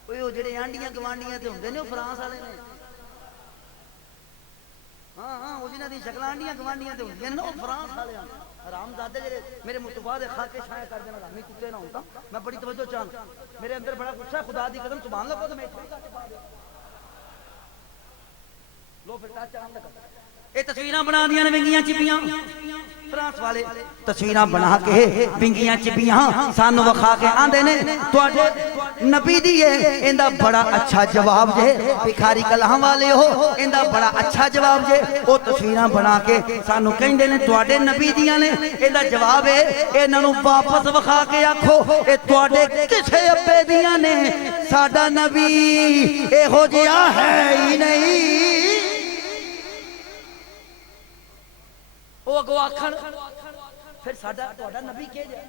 وہ جڑے آنڈیاں گوانڈیاں تے ہوندے نے وہ فرانس والے نے، ہاں وہ جنہاں دی شکلاں آنڈیاں گوانڈیاں تے ہوندیاں نے وہ فرانس والے ہیں، حرام زادے جڑے میرے مصطفیٰ دے خاکے شائع کر دینا حرامی کتے نہ ہوندا میں بڑی توجہ چاہن میرے اندر بڑا غصہ ہے خدا دی قسم سبحان اللہ کو تو میں لو پھر ٹچ آن لگا اے تصویراں بنا دیاں نے ونگیاں چپیاں فرانس والے تصویراں بنا کے ونگیاں چپیاں سانو وکھا کے آندے نے تواڈے نبی دی ایندا بڑا اچھا جواب جے بھکاری کلاں والے ہو ایندا بڑا اچھا جواب جے او تصویراں بنا کے سانو کہندے نے تواڈے نبی دیاں نے ایندا جواب ہے انہاں نوں واپس وکھا کے آکھو اے تواڈے کسے ابے دیاں نے ساڈا نبی ایہو جیا ہے ہی نہیں او اگو آکھن پھر ساڈا تہاڈا نبی کہ جائے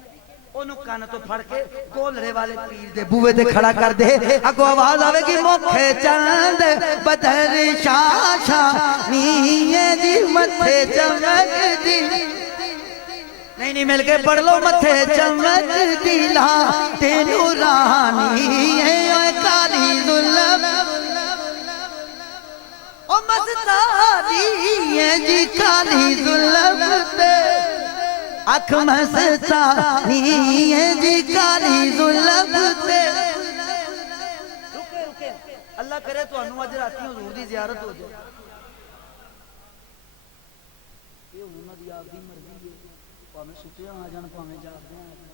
اونوں کان تو پھڑ کے گولڑے والے پیر دے بوئے تے کھڑا کر دے اگو آواز آوے گی موکھے چند بدر شاشا نیے دی متھے چمک دی نہیں مل کے پڑھ لو متھے چمک دی لا تے نورانی ہے اوے کالی ظلم او مستانی ہے جی کالی ظلم تے اکھ مستانی ہے جی کالی ظلم تے رکے اللہ کرے تو انو اج راتی حضور دی زیارت ہو جائے یہ انہوں دی آپ دی مرضی ہے پاویں سٹیاں آ جان پاویں جاگدے آ جان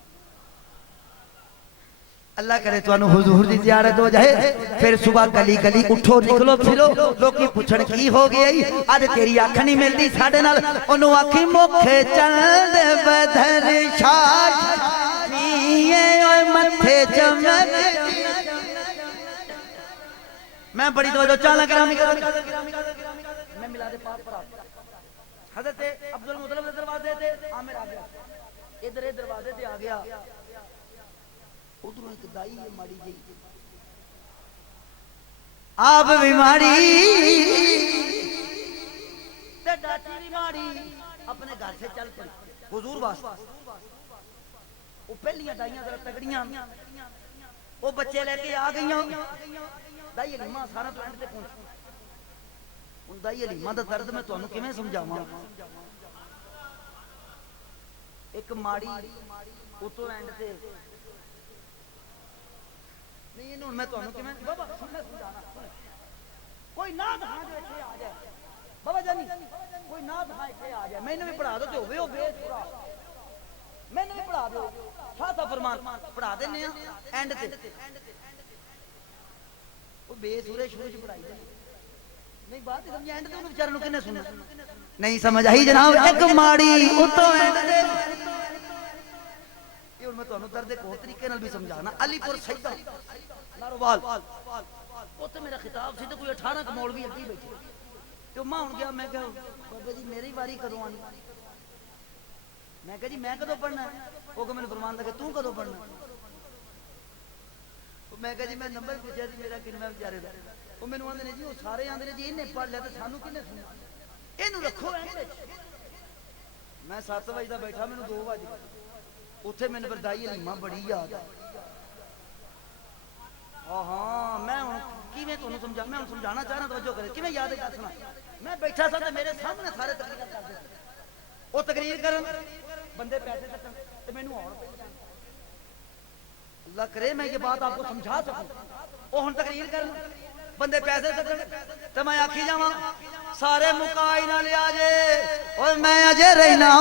اللہ کرے تو انو حضور دی زیارت ہو جائے پھر صبح گلی گلی اٹھو نکلو پھرو لوکی پوچھن کی ہو گئی آج تیری آنکھ نہیں ملتی ساڑھے نال انو آنکھی موکھے چند بدر شاش نیے اوے متھے چمک میں بڑی توجہ چالا کرامی میں ملاد پاک پر آتا حضرت عبدالمطلب دروازے تھے عامر آ گیا ادھر دروازے تھے آ گیا ادھروں ایک دائی ہے ماڑی جی آپ بھی ماڑی تے ڈاچی بھی ماڑی اپنے گھر سے چل پڑی حضور واسطہ وہ پہلیاں دائیاں ذرا تگڑیاں وہ بچے لے کے آ گئیاں دائی علیمہ سارا تو اینڈ تے پہنچ ان دائی علیمہ دا درد میں تو انہوں کی میں سمجھاؤں ایک ماڑی اتو اینڈ تے نہیں انہوں میں تو انہوں کی میں بابا سننے سمجھانا کوئی نات ہاں جو ایسے آ جائے بابا جانی کوئی نات ہاں ایسے آ جائے میں نے بھی پڑھا دو جو ہوئے ہو بیس پڑھا میں نے بھی پڑھا دو شاہ صاحب فرمان پڑھا دینے ہیں اینڈ تے وہ بیس ہورے شروع سے پڑھائی دے نہیں بات ہی سمجھا اینڈ تے انہوں بچارنوں کنے سننا نہیں سمجھ آئی جناب ایک ماڑی اتو اینڈ تے یہ ان میں تو انہوں درد ایک اور طریقے نال بھی سمجھانا علی پور سیدہ ناروبال وہ تو میرا خطاب سی تو کوئی 18 کا مولوی اگی بیٹھے تو ماں ہوں گیا میں کہا بابا جی میری باری کدوں آنی میں کہا جی میں کدوں پڑھنا ہے وہ کہ میں نے فرمان لگا تو کدوں پڑھنا میں کہا جی میں نمبر پوچھا جی میرا کننا بیچارے دا وہ میں نے آندے نے جی وہ سارے آندے نے جی انہیں پڑھ لیا تو سانو کنے سنا انہوں رکھو میں 7 بجے دا بیٹھا میں نے 2 بجے اتھے میں نے بردائی علیمہ بڑی یاد ہاں میں کی میں تو انہوں سمجھا میں انہوں سمجھانا چاہنا توجہ کرے کی میں یاد کر سنا میں بیٹھا سا تو میرے سامنے سارے تقریر کر دے وہ تقریر کرن بندے پیسے تکن تو میں نے اور اللہ کرے میں یہ بات آپ کو سمجھا سکوں وہ ہن تقریر کرن بندے پیسے تکن تو میں آکھی جاواں سارے مکائی نہ لیا جے اور میں اجے رہنا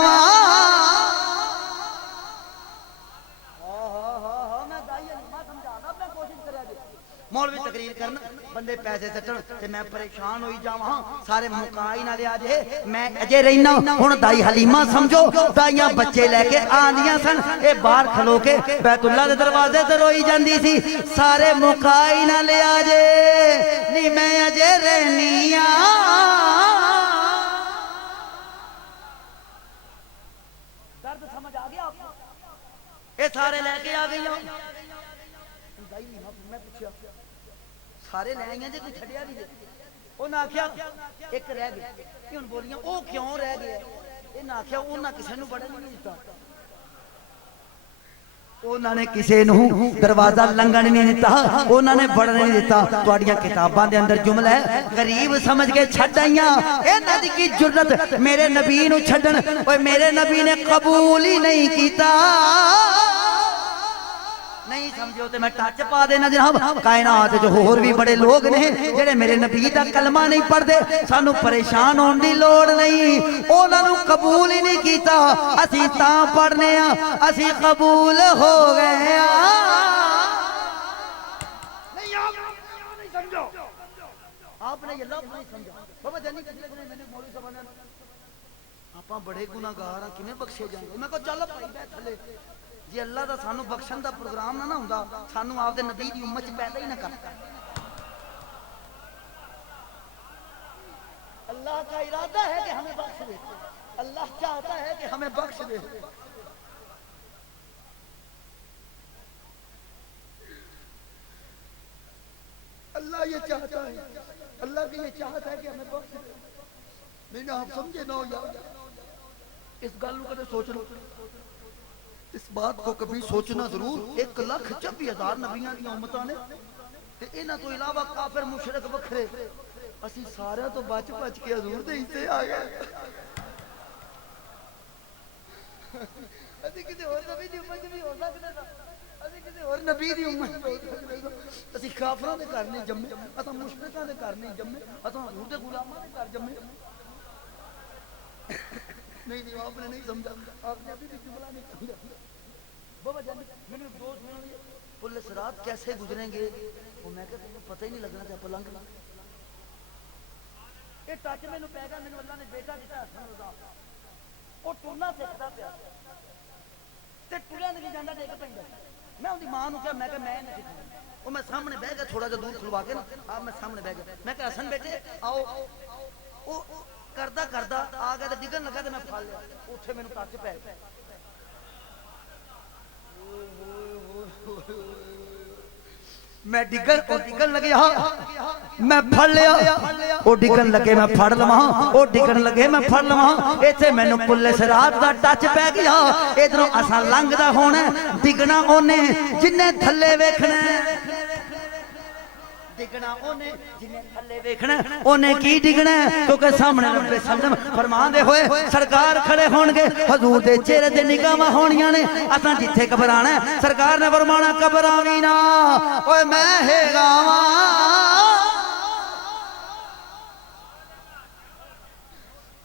مولوی تقریر کرنا بندے پیسے سٹن تے میں پریشان ہوئی جاواں سارے مکائی نہ لیا جے میں اجے رہنا ہن دائی حلیمہ سمجھو دائیاں بچے لے کے آندیاں سن اے باہر کھلو کے بیت اللہ دے دروازے تے روئی جاندی سی سارے مکائی نہ لیا جے نہیں میں اجے رہنی درد سمجھ آ گیا آپ کو اے سارے لے کے آ گئی دائی میں پوچھا سارے لے آئیں جے کوئی چھڑیا بھی جے انہاں آکھیا ایک رہ گیا ان بولیاں او کیوں رہ گیا انہاں آکھیا انہاں کسے نوں بڑا نہیں دیتا انہوں نے کسی نو دروازہ لنگن نہیں دیتا، انہوں نے بڑھن نہیں دیتا۔ تواڈیاں کتاباں دے اندر جملہ ہے غریب سمجھ کے چھڈ آئیاں، انہاں دی کی جرت میرے نبی نو چھڈن، اوے میرے نبی نے قبول ہی نہیں کیتا۔ نہیں سمجھو تے میں ٹچ پا دینا جناب، کائنات جو اور بھی بڑے لوگ نے جڑے میرے نبی دا کلمہ نہیں پڑھ دے، سانو پریشان ہون دی لوڑ نہیں، انہاں نو قبول ہی نہیں کیتا، اسی تاں پڑھنے ہاں، اسی قبول ہو گئے ہاں۔ نہیں آپ نہیں سمجھو، آپ نے یہ لفظ نہیں سمجھا۔ بابا جانی کسی نے میں نے مولوی صاحب نے آپاں بڑے گناہگار ہاں کیویں بخشے جائیں گے؟ میں کہا چل بھائی بیٹھ تھلے، جی اللہ دا سانو بخشن دا پروگرام نہ ہوندا، سانو آپ دے نبی دی امت چ پیدا ہی نہ کرتا۔ اللہ کا ارادہ ہے کہ ہمیں بخش دے، اللہ چاہتا ہے کہ ہمیں بخش دے۔ اللہ یہ چاہتا ہے، اللہ کی یہ چاہتا ہے کہ ہمیں بخش دے۔ نہیں نہ آپ سمجھے نہ ہو یار، اس گل کو کبھی سوچ لو، اس بات کو کبھی سوچنا ضرور۔ 1,26,000 نبیاں دی امتاں نے تے انہاں تو علاوہ کافر مشرک وکھرے، اسی سارے تو بچ بچ کے حضور دے حصے آ گئے۔ اسی کسی اور نبی دی امت بھی ہو سکتے تھا، اسی کسی اور نبی دی امت بھی ہو سکتے تھا۔ اسی کافراں دے گھر نہیں جمے، اساں مشرکاں دے گھر نہیں جمے، اساں حضور دے غلاماں دے گھر جمے۔ نہیں آپ نے نہیں سمجھا، آپ نے ابھی بھی جملہ نہیں سمجھا۔ بابا جانی میں نے دوست میں پل صراط کیسے گزریں گے، وہ میں کہتا ہوں پتہ ہی نہیں لگنا کہ آپ لنگ لنگ یہ ٹچ میں پی گیا۔ میرے اللہ نے بیٹا دیتا حسن رضا، وہ ٹرنا سیکھتا پیا تے ٹریا نہیں جانا ڈگ پہ۔ میں ان کی ماں کو کیا، میں کہ میں نہیں سیکھنا، وہ میں سامنے بہ گیا تھوڑا جا دور کھلوا کے نا، آپ میں سامنے بہ گیا، میں کہ حسن بیٹے آؤ، وہ کردا کردا آ گیا تو ڈگن لگا تو میں پھڑ لیا، اتنے میرے ٹچ پی گیا۔ میں ڈگن لگے ہاں میں پھڑ لیا، وہ ڈگن لگے میں پھڑ لواں، وہ ڈگن لگے میں پھڑ لواں، ایتھے مینوں پل صراط دا ٹچ پی گیا۔ ادھروں اساں لنگدا ہونا، ڈگنا اونے جنہیں تھلے ویکھنا، ڈگنا اونے جنہیں تھلے ویکھنا، اونے کی ڈگنا کیونکہ سامنے رب سلم فرمان دے ہوئے سرکار کھڑے ہون گے، حضور دے چہرے تے نگاہاں ہونیاں نے، اساں جتھے گھبرانا ہے سرکار نے فرمانا گھبراویں نا، اوے میں ہیگا واں۔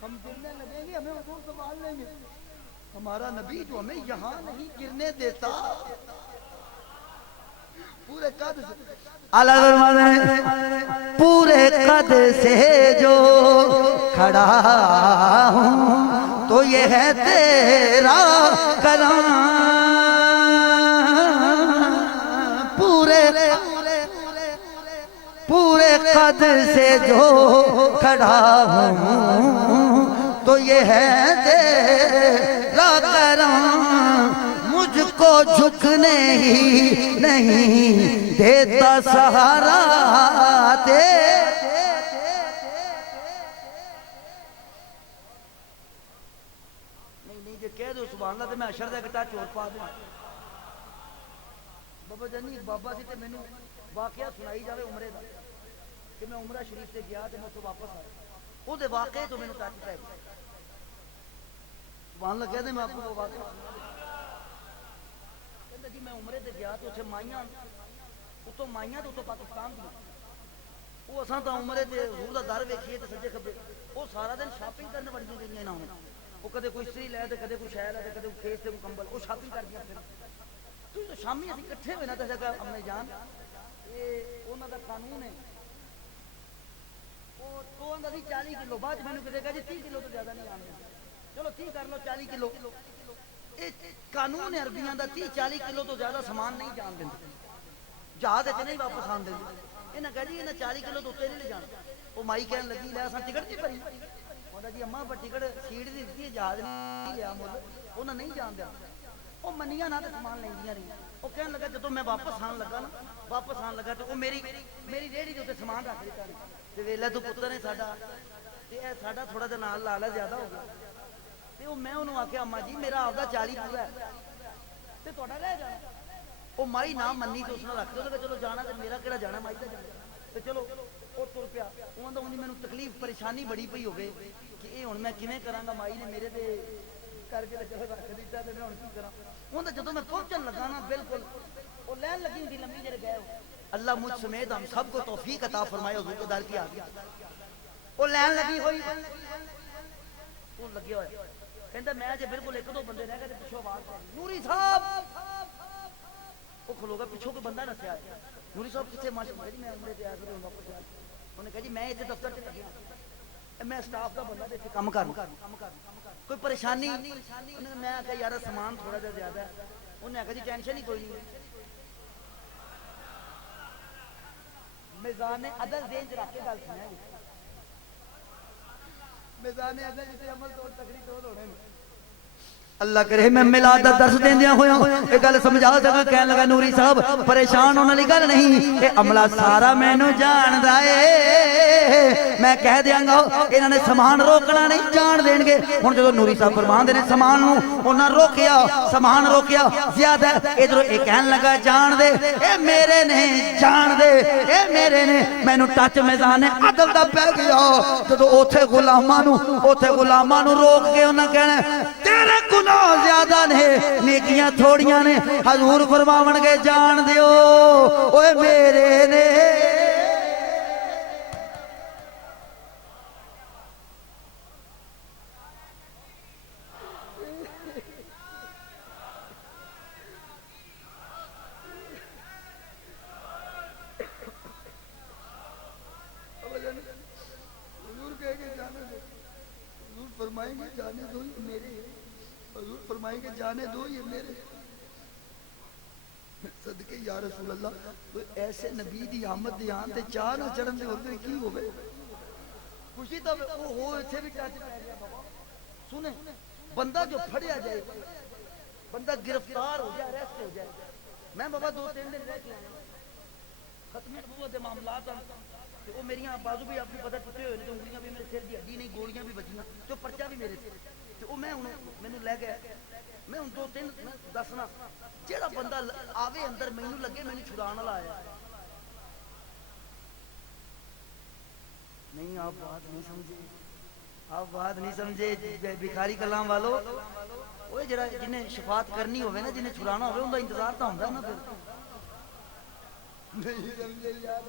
ہم گرنے لگیں گے ہمیں حضور سنبھال لیں گے، ہمارا نبی جو ہمیں یہاں نہیں گرنے دیتا، پورے قد سے پورے قد سے جو کھڑا ہوں تو یہ ہے تیرا کرم، پورے قد سے جو کھڑا ہوں تو یہ ہے تیرا کرم، مجھ کو جھکنے ہی نہیں دیتا سہارا نہیں جے کہہ دو سبحان اللہ تے میں اشر دے کٹا چور پا دوں۔ بابا جانی ایک بابا سی تے مینوں واقعہ سنائی جاوے عمرے دا کہ میں عمرہ شریف سے گیا تے میں تو واپس آیا، او دے واقعے تو مینوں ٹچ پے گیا۔ سبحان اللہ کہہ دے میں آپ کو واقعہ جی میں عمرے تے گیا تو اتنے مائیاں اتوں مائیاں تو اتوں پاکستان دی، وہ اساں تو عمرے تے حضور دا در ویکھیے تے سجے کھبے، وہ سارا دن شاپنگ کرنے بڑی گئیاں انہاں نے، وہ کدے کوئی استری لے تے کدے کوئی شے لے تے کدے کوئی کھیس تے کوئی کمبل، وہ شاپنگ کر گیا پھر تو شامی اسی کٹھے ہوئے نا تے جگہ اپنے جان یہ انہاں دا قانون ہے، وہ آندا سی 40 کلو، بعد مینوں کدے کہا جی 30 کلو تو زیادہ نہیں آندے، چلو 30 کر لو 40 کلو، قانون عربیاں دا 30-40 کلو تو زیادہ سامان نہیں جان دیں، جہاز وچ نہیں واپس آن دیں۔ انہاں کہا جی انہاں 40 کلو تو اتنے نہیں لے جانا، وہ مائی کہن لگی لے اساں ٹکٹ نہیں بھری، انہاں جی اماں پر ٹکٹ سیٹ دی دتی ہے جہاز نہیں لیا مل، انہاں نہیں جان دیا، وہ منیاں نہ تے سامان لیندیاں نہیں، وہ کہن لگا جدوں میں واپس آن لگا تو وہ میری ریڑھی دے اوتے سامان رکھ دیتا تے ویلے تو پتر ہے ساڈا تے اے ساڈا تھوڑا جہا نال لا زیادہ ہو گیا، تے وہ میں انہوں آکھیا اماں جی میرا آپدا 40 پورا ہے، تے تہاڈا رہ جانا او مائی نہ منی تے اس نے رکھ دو تے چلو جانا تے میرا کیڑا جانا مائی دا جانا تے چلو او تر پیا اوندا اونی مینوں تکلیف پریشانی بڑی پئی ہوے کہ اے ہن میں کیویں کراں گا مائی نے میرے تے کر کے چلو رکھ دتا تے میں ہن کی کراں اوندا جدوں میں پہنچن لگا نا بالکل او لین لگی ہوندی لمبی جڑے گئے اللہ مجھ سمیت ہم سب کو توفیق عطا فرمائے حضور کے در کی آ گیا وہ لین لگی ہوئی وہ لگیا ہوا کہندا میں جے بالکل ایک دو بندے رہ گئے تے پیچھے آواز نوری صاحب وہ کھلو گا پیچھے کوئی بندہ نسیا ہے نوری صاحب کتنے ماشاءاللہ جی میں عمرے تے آیا تھا واپس آیا انہوں نے کہا جی میں اتنے دفتر تے لگیا میں سٹاف دا بندہ تے اتنے کام کروں کوئی پریشانی میں کہا یار سامان تھوڑا جا زیادہ ہے انہوں نے کہا جی ٹینشن ہی کوئی نہیں میزان عدل دین چ رکھ کے گل سنیا میزان عدل جتے عمل توڑ تکڑی توڑ ہونے اللہ کرے میں میلاد دا درس دیندیاں ہویا اے گل سمجھا سکا کہنے لگا نوری صاحب پریشان ہونے والی گل نہیں اے عملہ سارا مینوں جاندا اے میں کہہ دیاں گا انہاں نے سامان روکنا نہیں جان دین گے ہن جدوں نوری صاحب فرماندے نے سامان نو انہاں روکیا سامان روکیا زیادہ ادھروں اے کہن لگا جان دے اے میرے نے جان دے اے میرے نے مینوں ٹچ میزان عدل دا پہ گیا جدوں اوتھے غلاماں نو روک کے انہاں کہنا تیرے زیادہ نے نیکیاں تھوڑیاں نے حضور فرماون کے جان دیو اوے میرے نے حضور کہے کہ جانے دو حضور فرمائیں گے جانے دو یہ میرے حضور فرمائیں گے جانے دو یہ میرے صدقے یا رسول اللہ کوئی ایسے نبی دی آمد دی آن تے چاہ نہ چڑھن دے ہوتے کی ہوئے خوشی تو ہو ایسے بھی ٹچ پہ گیا بابا سنیں بندہ جو پھڑیا جائے بندہ گرفتار ہو جائے ریسٹ ہو جائے میں بابا 2-3 دن رہ کے آیا ختم نبوت دے معاملات وہ میری بازو بھی آپ کو پتہ ٹوٹے ہوئے تو انگلیاں بھی میرے سر دی ہڈی نہیں گولیاں بھی بچیاں تو پرچہ بھی میرے سے تو وہ میں مینوں لے گیا میں ان 2-3 دسنا جیڑا بندہ آوے اندر مینوں لگے مینوں چھڑان والا آیا نہیں آپ بات نہیں سمجھے بھکاری کلام والو وہ جڑا جنہیں شفاعت کرنی ہوئے نا جنہیں چھڑانا ہوئے ان کا انتظار تو ہوندا نا پھر نہیں سمجھے یار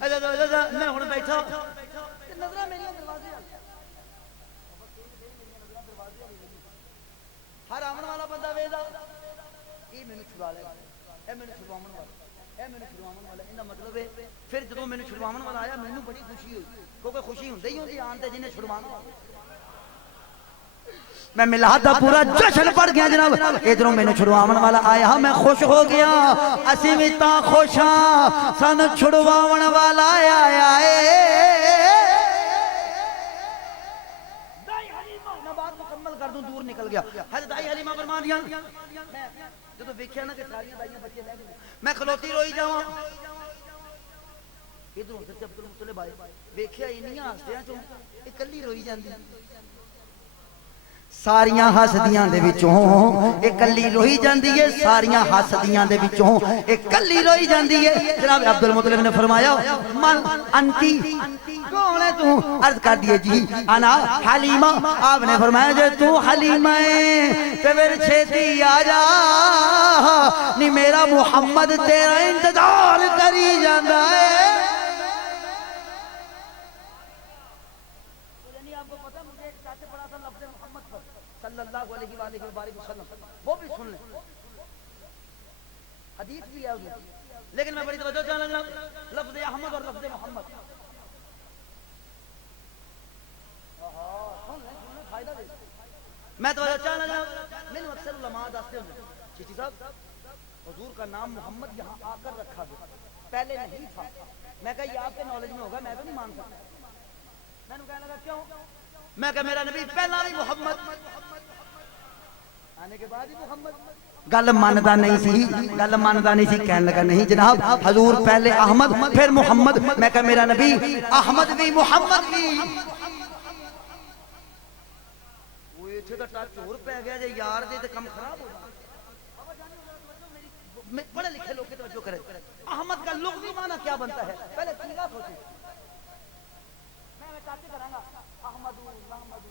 اچھا میں ہن بیٹھا نظراں میریاں دروازے ہر آمن والا بندہ ویدا یہ مینوں چھڑا لے اے مینوں چھڑواون والا اندا مطلب ہے پھر جدوں مینوں چھڑواون والا آیا مینوں بڑی خوشی ہوئی کیونکہ خوشی ہوندی ہی ہوندی آن تے جنہیں چھڑوانا میں میلاد دا پورا جشن پڑ گیا جناب ادھروں مینوں چھڑواون والا آیا میں خوش ہو گیا اسی وی تاں خوش ہاں سن چھڑواون والا آیا اے کر دوں دور نکل گیا حضرت دائی حلیمہ فرما دیا میں جدوں ویکھیا نا کہ ساریاں دائیاں بچے لے گئے میں کھلوتی روئی جاواں ادھروں حضرت عبد المطلب آئے ویکھیا انیاں ہسدیاں چوں اکلی روئی جاندی ساریاں ہسدیاں دے وچوں اکلی روئی جاندی ہے ساریاں ہسدیاں دے وچوں اکلی روئی جاندی ہے جناب عبد المطلب نے فرمایا من انتی کون ہے تو عرض کر دیے جی انا حلیمہ آپ نے فرمایا جو تو حلیمہ ہے تو پھر چھیتی آ جا نہیں میرا محمد تیرا انتظار کری جاندہ ہے صلی اللہ علیہ وآلہ وسلم وہ بھی سن لیں حدیث بھی ہے لیکن میں بڑی توجہ چاہنے لگا لفظ احمد اور لفظ محمد میں توجہ چاہنے لگا میں نے اکثر علماء دستے ہوں چیچی صاحب حضور کا نام محمد یہاں آ کر رکھا گیا پہلے نہیں تھا میں کہا یہ آپ کے نالج میں ہوگا میں تو نہیں مان سکتا میں نے کہنے لگا کیوں میں کہا میرا نبی پہلا بھی محمد آنے کے بعد ہی محمد گل ماندا نہیں سی کہنے لگا نہیں جناب حضور پہلے احمد پھر محمد میں کہا میرا نبی احمد بھی محمد بھی وہ ایتھے دا ٹچ ہور پہ گیا جے یار دے تے کم خراب ہو پڑھے لکھے لوگ کی توجہ کریں، احمد کا لغوی معنی کیا بنتا ہے؟ پہلے سیدھا سوچیں، میں چاہتے کراں گا احمد محمد،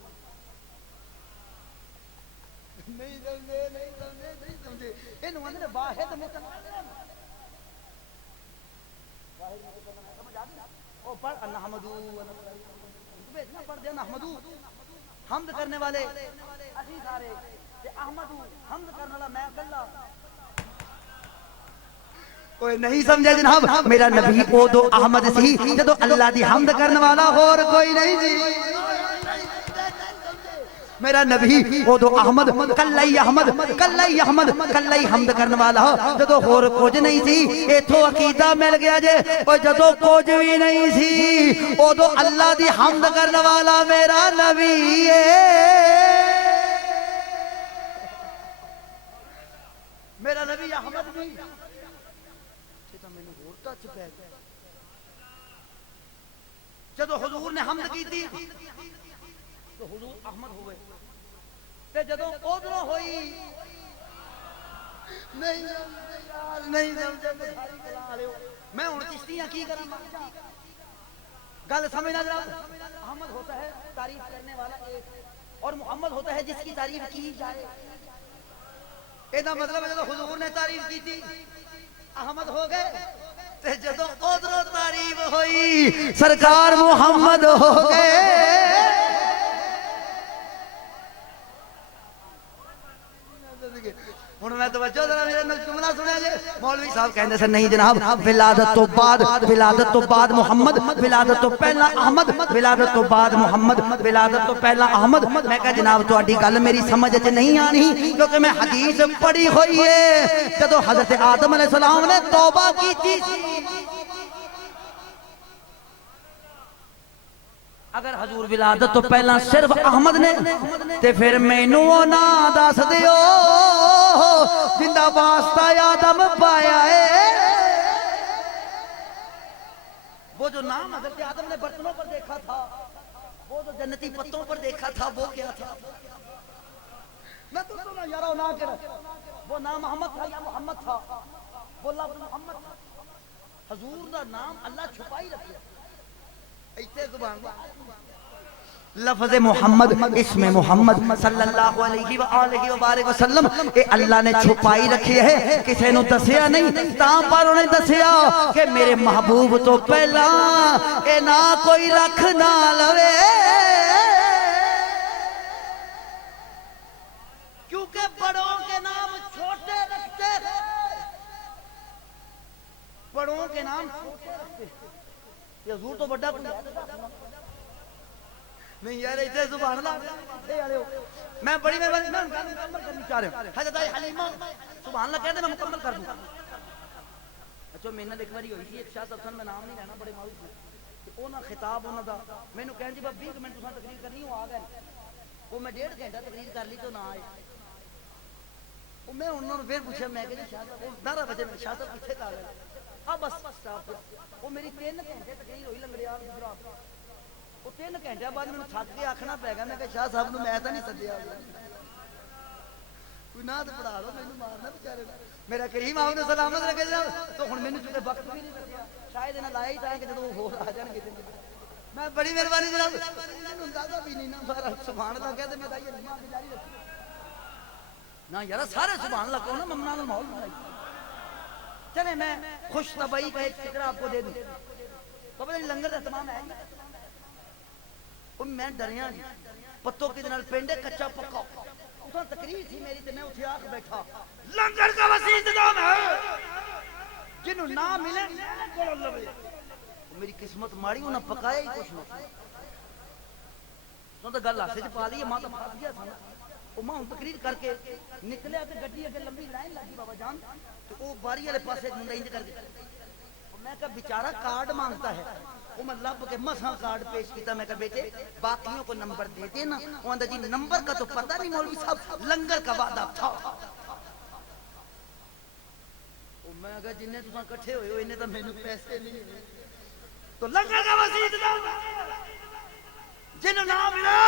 نہیں سمجھے نہیں سمجھے نہیں سمجھے، انہوں نے واحد متنوع، واحد متنوع سمجھ آ گئی؟ او پڑھ نحمدو اتنا پڑھ دیا نحمدو حمد کرنے والے اسی سارے تے احمدو حمد کرنے والا میں اکلا، کوئی نہیں سمجھے جناب؟ میرا نبی او دو احمد سی جدو اللہ دی حمد کرنے والا اور کوئی نہیں سی، میرا نبی او دو احمد کلئی احمد کلئی احمد کلئی حمد کرنے والا جدو اور کچھ نہیں سی، ایتھو عقیدہ مل گیا جے او جدو کچھ بھی نہیں سی او دو اللہ دی حمد کرنے والا میرا نبی ہے، میرا نبی احمد بھی جدو حضور نے حمد کی تھی تو حضور احمد ہوئے تے جدو ادھروں ہوئی نہیں سمجھے میں ہوں چشتیاں کی کروں گل سمجھنا ذرا، احمد ہوتا ہے تعریف کرنے والا ایک اور محمد ہوتا ہے جس کی تعریف کی جائے، ایدہ مطلب ہے جدو حضور نے تعریف کی تھی احمد ہو گئے تے جدو ادھروں تعریف ہوئی سرکار محمد ہو گئے، ہن میں توجہ ذرا میرے نال جملہ سنیا جے، مولوی صاحب کہندے سے نہیں جناب ولادت تو بعد محمد، ولادت تو پہلا احمد، ولادت تو بعد محمد، ولادت تو پہلا احمد، میں کہا جناب تہاڈی گل میری سمجھ وچ نہیں آنی کیونکہ میں حدیث پڑھی ہوئی ہے جدو حضرت آدم علیہ السلام نے توبہ کی تھی، اگر حضور ولادت تو پہلا صرف احمد نے تے پھر مینوں نہ دس دیو جندہ واسطہ آدم پایا ہے، وہ جو نام حضرت آدم نے برتنوں پر دیکھا تھا، وہ جو جنتی پتوں پر دیکھا تھا، وہ کیا تھا؟ میں تو سنا یارو نہ کر وہ نام محمد تھا یا محمد تھا، وہ لفظ محمد تھا، حضور دا نام اللہ چھپائی رکھیا ایتے زبان لفظ محمد اسم محمد صلی اللہ علیہ وآلہ وبارک وسلم اے اللہ نے چھپائی رکھی ہے، کسے نو دسیا نہیں، تاں پر انہیں دسیا کہ میرے محبوب تو پہلا اے نہ کوئی رکھ نہ لوے، کیونکہ بڑوں کے نام چھوٹے رکھتے تھے، بڑوں کے نام چھوٹے رکھتے تھے، یہ حضور تو بڑا کوئی نہیں یار ایسے سبحان اللہ، میں بڑی مہربانی میں مکمل کرنی چاہ رہا ہوں، حضرت حلیمہ سبحان اللہ کہتے ہیں میں مکمل کر دوں، اچھا محنت ایک باری ہوئی تھی ایک شاہ صاحب میں نام نہیں لینا بڑے معروف تھے، اونا خطاب اونا دا میں نے کہنے جی باب 20 منٹ تساں تقریر کرنی ہو آ گئے، وہ میں 1.5 گھنٹہ تقریر کر لی تو نہ آئے، وہ میں انہوں نے پھر پوچھا میں کہ شاہ صاحب 12 بجے میں شاہ صاحب کتنے کر رہے ہیں بس وہ میری 3 گھنٹے تقریر ہوئی لنگڑیال گجرات، وہ 3 گھنٹے بعد میں تھک کے آکھنا پے گا میں کہ شاہ صاحب میں تو نہیں سدیا کوئی نہ تو پڑھا لو مینوں مارنا بیچارے میرا کریم آپ نے سلامت رکھے جناب، تو ہن مینوں چونکہ وقت بھی نہیں دسیا شاید انہاں لایا ہی تھا کہ جدوں ہور آ جان گے میں بڑی مہربانی جناب مینوں اندازہ بھی نہیں نا سارا سبحان اللہ کہتے میں دائی علماء کی جاری رکھی نا یار سارے سبحان اللہ کہو نا ممنون الماحول بنائی، چلے میں خوش طبعی کا ایک فکرہ آپ کو دے دوں تو پتہ نہیں لنگر اہتمام ہے میں ڈریاں جی پتوں کے دنال پینڈے کچا پکا اتنا تقریر تھی میری تے میں اتھے آکھ بیٹھا لنگر کا وسیع انتظام ہے جنہوں نہ ملے کولو لوے میری قسمت ماڑی انہاں پکایا ہی کچھ نہ تو گل ہاسے چ پا لی ماں تو پھس گیا تھا وہ ماں تقریر کر کے نکلیا تے گڈی اگے لمبی لائن لگی بابا جان تو وہ باری والے پاسے ایک منڈا انج کر کے میں کہا بیچارہ کارڈ مانگتا ہے، وہ میں لب کے مساں کارڈ پیش کیتا میں کہا بیٹے باقیوں کو نمبر دے دینا، وہ اندر جی نمبر کا تو پتہ نہیں مولوی صاحب لنگر کا وعدہ تھا، میں کہا جنہیں تساں کٹھے ہوئے ہو انہیں تو مینوں پیسے نہیں تو لنگر کا وسیع انتظام جنوں نہ ملے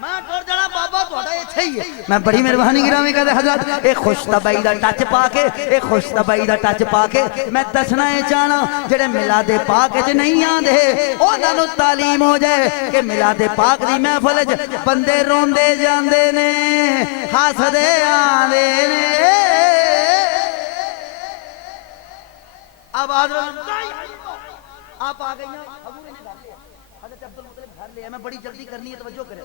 میں ٹر جانا بابا تہاڈا ایتھے ہی ہے میں بڑی مہربانی گرامی کہتے حضرت اے خوش طبعی دا ٹچ پا کے اے خوش طبعی دا ٹچ پا کے میں دسنا اے چاہنا جڑے میلاد پاک وچ نہیں آندے انہاں نوں تعلیم ہو جائے کہ میلاد پاک دی محفل وچ بندے روندے جاندے نے ہسدے آندے نے آواز آپ آ گئی ہیں حضرت عبدالمطلب گھر لیا میں بڑی جلدی کرنی ہے توجہ کریں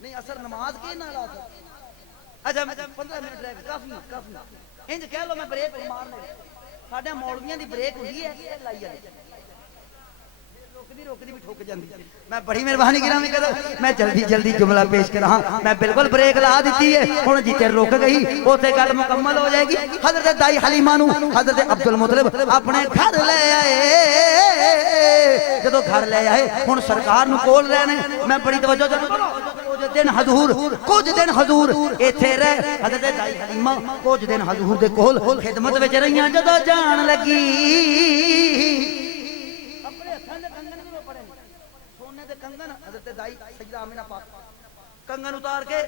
نہیں اثر نماز کے نہ لا اچھا 15 منٹ رہ کافی کافی انج کہہ لو میں بریک مارنے ساڈے مولویاں دی بریک ہوندی ہے لائی ہے روکدی بھی ٹھوک جاندی میں بڑی مہربانی گرامی کردا میں جلدی جلدی جملہ پیش کراں میں بالکل بریک لا دتی ہے ہن جتے رک گئی اوتے گل مکمل ہو جائے گی حضرت دائی حلیمہ نو حضرت عبدالمطلب اپنے گھر لے آئے جدو گھر لے آئے ہن سرکار نو کول رہنے میں بڑی توجہ کچھ دن حضور ایتھے رہ حضرت دائی حلیمہ کچھ دن حضور دے کول خدمت وچ رہیاں جدو جان لگی حضرت دائی سیدہ آمینہ پاک کنگن اتار کے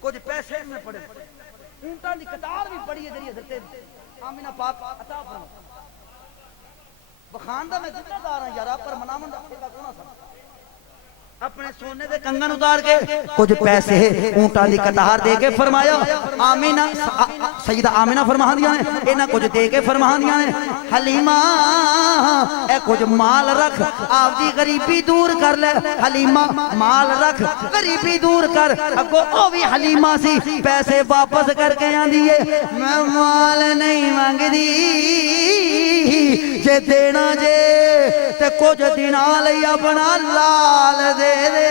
کچھ پیسے میں پڑے اونٹان دی قطار بھی پڑی ہے جری حضرت آمینہ پاک عطا فرما بخان دا میں ذمہ دار ہوں یارا پر منامن دا کونہ سا اپنے سونے دے کنگن اتار کے کچھ پیسے اونٹان دی قطار دے کے فرمایا آمینہ سیدہ آمینہ فرما دیا نے انہاں کچھ دے کے فرما دیا نے حلیمہ اے کچھ مال رکھ آپ دی غریبی دور کر لے حلیمہ مال رکھ غریبی دور کر اگو او بھی حلیمہ سی پیسے واپس کر کے آندیے میں مال نہیں مانگ دی جے دینا جے تے کچھ دینا لئی اپنا لال دے دے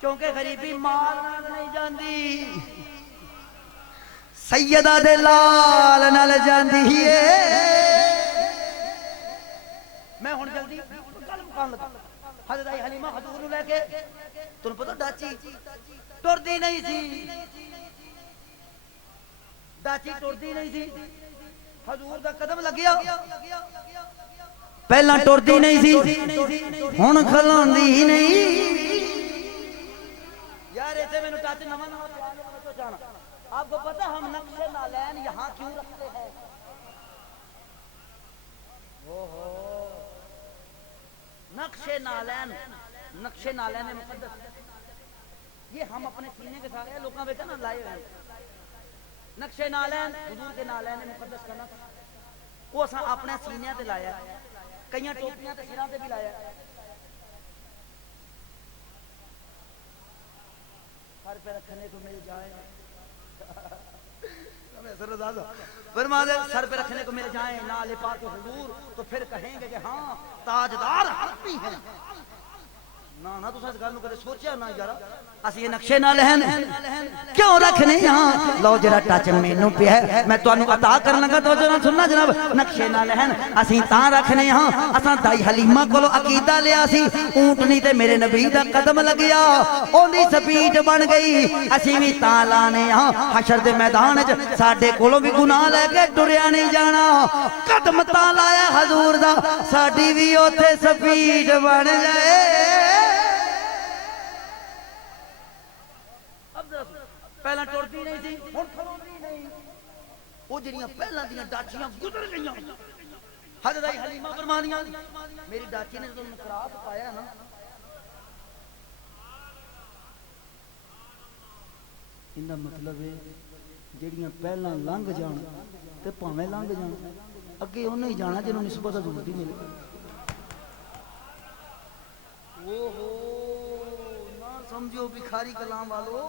کیونکہ غریبی مال نہیں جاندی سیدہ دے لال نال جاندی ہے میں ہون جلدی کل مقام لگا حضرت حلیمہ حضور نو لے کے تن پتہ ڈاچی ٹردی نہیں سی ڈاچی ٹردی نہیں سی حضور دا قدم لگیا پہلا ٹردی نہیں سی ہن کھلوندی نہیں یار ایسے میں نے ٹچ نواں نواں پیار میں جانا آپ کو پتہ ہم نقش نالین یہاں کیوں رکھتے ہیں نقش نالین مقدس یہ ہم اپنے سینے کے ساتھ لوگوں میں نا لائے ہوئے نقش نالین حضور کے نالین مقدس کا نقش وہ اساں اپنے سینے تے لایا کئیاں ٹوپیاں تے سراں تے بھی لایا سر پہ رکھنے کو مل جائے فرما دے سر پہ رکھنے کو مل جائیں نال پاک حضور تو پھر کہیں گے کہ ہاں تاجدار حقی ہیں نا تو ساتھ گالوں کدے سوچیا نا یارا اسی یہ نقشے نہ لہن کیوں رکھنے یہاں لو جرا ٹچ مینوں پہ ہے میں تو انہوں عطا کرنے لگا تو جناب سننا جناب نقشے نہ لہن اسی تاں رکھنے یہاں اساں دائی حلیمہ کولو عقیدہ لیا سی اونٹنی تے میرے نبی دا قدم لگیا اوندی سپیڈ بن گئی اسی بھی تاں لانے یہاں حشر دے میدان وچ ساڈے کولو بھی گناہ لے کے ٹریا نہیں جانا قدم تاں لایا حضور دا ساڈی بھی اوتھے سپیڈ بن جائے پہلا ٹوڑتی نہیں تھی ہن کھلوندی نہیں وہ جڑیاں پہلا دیاں ڈاچیاں گزر گئیاں حضرت حلیمہ فرما دیاں میری ڈاچی نے جدوں نکراس پایا نا ان دا مطلب ہے جڑیاں پہلا لنگ جان تے پاویں لنگ جان اگے اونے ہی جانا جنوں نسبت حضور دی ملے اوہو نہ سمجھو بھکاری کلام والو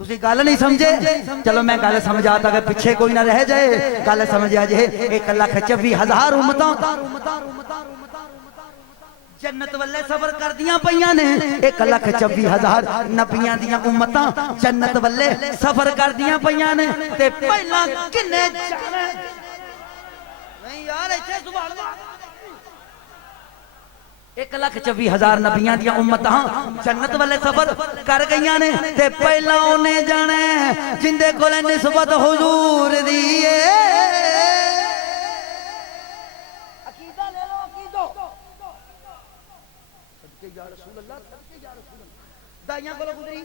تسی گل نہیں سمجھے چلو میں گل سمجھاتا کہ پیچھے کوئی نہ رہ جائے گل سمجھا جائے 1,24,000 امتاں جنت والے سفر کر دیاں پیاں نے 1,24,000 نبیاں دیاں امتاں جنت والے سفر کر دیاں پیاں نے تے پہلا کنے جانے نہیں یار ایتھے سبحان اللہ 1,24,000 ਨਬੀਆਂ ਦੀਆਂ ਉਮਤਾਂ ਜੰਨਤ ਵਾਲੇ ਸਫ਼ਰ ਕਰ ਗਈਆਂ ਨੇ ਤੇ ਪਹਿਲਾਂ ਉਹਨੇ ਜਾਣਾ ਜਿੰਦੇ ਕੋਲ ਨਿਸਬਤ ਹੁਜ਼ੂਰ ਦੀ ਏ ਅਕੀਦਾ ਲੈ ਲਓ ਅਕੀਦੋ ਸਦਕੇ ਯਾ ਰਸੂਲ ਅੱਲਾਹ ਸਦਕੇ ਯਾ ਰਸੂਲ ਅੱਲਾਹ ਦਾਈਆਂ ਕੋਲ ਗੁਜ਼ਰੀ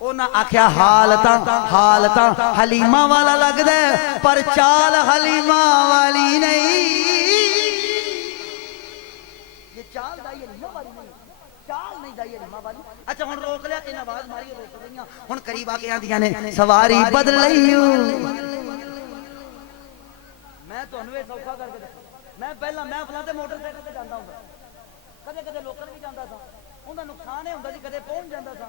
ਉਹਨਾਂ ਆਖਿਆ ਹਾਲ ਤਾਂ ਹਲੀਮਾ ਵਾਲਾ ਲੱਗਦਾ ਪਰ ਚਾਲ ਹਲੀਮਾ ਵਾਲੀ ਨਹੀਂ ਇਹ ਚਾਲ ਦਾ ਹਲੀਮਾ ਵਾਲੀ ਨਹੀਂ ਚਾਲ ਨਹੀਂ ਦਾ ਹਲੀਮਾ ਵਾਲੀ ਅੱਛਾ ਹੁਣ ਰੋਕ ਲਿਆ ਇਹਨਾਂ ਆਵਾਜ਼ ਮਾਰੀ ਰੋਕ ਗਈਆਂ ਹੁਣ ਕਰੀਬ ਆ ਕੇ ਆਂਦੀਆਂ ਨੇ ਸਵਾਰੀ ਬਦਲ ਲਈਓ ਮੈਂ ਤੁਹਾਨੂੰ ਇਹ ਸੌਖਾ ਕਰਕੇ ਦੱਸਾਂ ਮੈਂ ਪਹਿਲਾਂ ਮਹਿਫਲਾਂ ਤੇ ਮੋਟਰਸਾਈਕਲ ਤੇ ਜਾਂਦਾ ਹੁੰਦਾ ਕਦੇ ਲੋਕਲ ਵੀ ਜਾਂਦਾ ਸਾਂ ਉਹਦਾ ਨੁਕਸਾਨ ਇਹ ਹੁੰਦਾ ਸੀ ਕਦੇ ਪਹੁੰਚ ਜਾਂਦਾ ਸਾਂ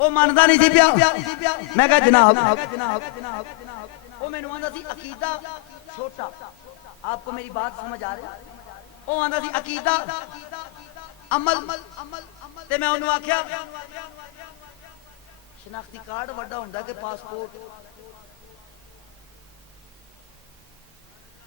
ਉਹ ਮੰਨਦਾ ਨਹੀਂ ਸੀ ਪਿਆ ਮੈਂ ਕਿਹਾ ਜਨਾਬ ਉਹ ਮੈਨੂੰ ਆਂਦਾ ਸੀ ਅਕੀਦਾ ਛੋਟਾ ਆਪਕੋ ਮੇਰੀ ਬਾਤ ਸਮਝ ਆ ਰਹੀ ਉਹ ਆਂਦਾ ਸੀ ਅਕੀਦਾ ਅਮਲ ਤੇ ਮੈਂ ਉਹਨੂੰ ਆਖਿਆ ਸ਼ਨਾਖਤੀ ਕਾਰਡ ਵੱਡਾ ਹੁੰਦਾ ਕਿ ਪਾਸਪੋਰਟ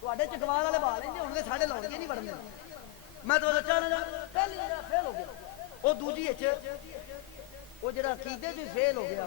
ਤੁਹਾਡੇ ਚਕਵਾਲ ਵਾਲੇ ਬਾਲ ਲੈਂਦੇ ਹੋਣਗੇ ਸਾਡੇ ਲੌੜੀਏ ਨਹੀਂ ਵੜਨੇ ਮੈਂ ਤਾਂ ਚਾਹਣਾ ਪਹਿਲੀ ਜਿਹੜਾ ਫੇਲ ਹੋ ਗਿਆ ਉਹ ਦੂਜੀ ਵਿੱਚ ਉਹ ਜਿਹੜਾ ਅਕੀਦੇ ਚ ਫੇਲ ਹੋ ਗਿਆ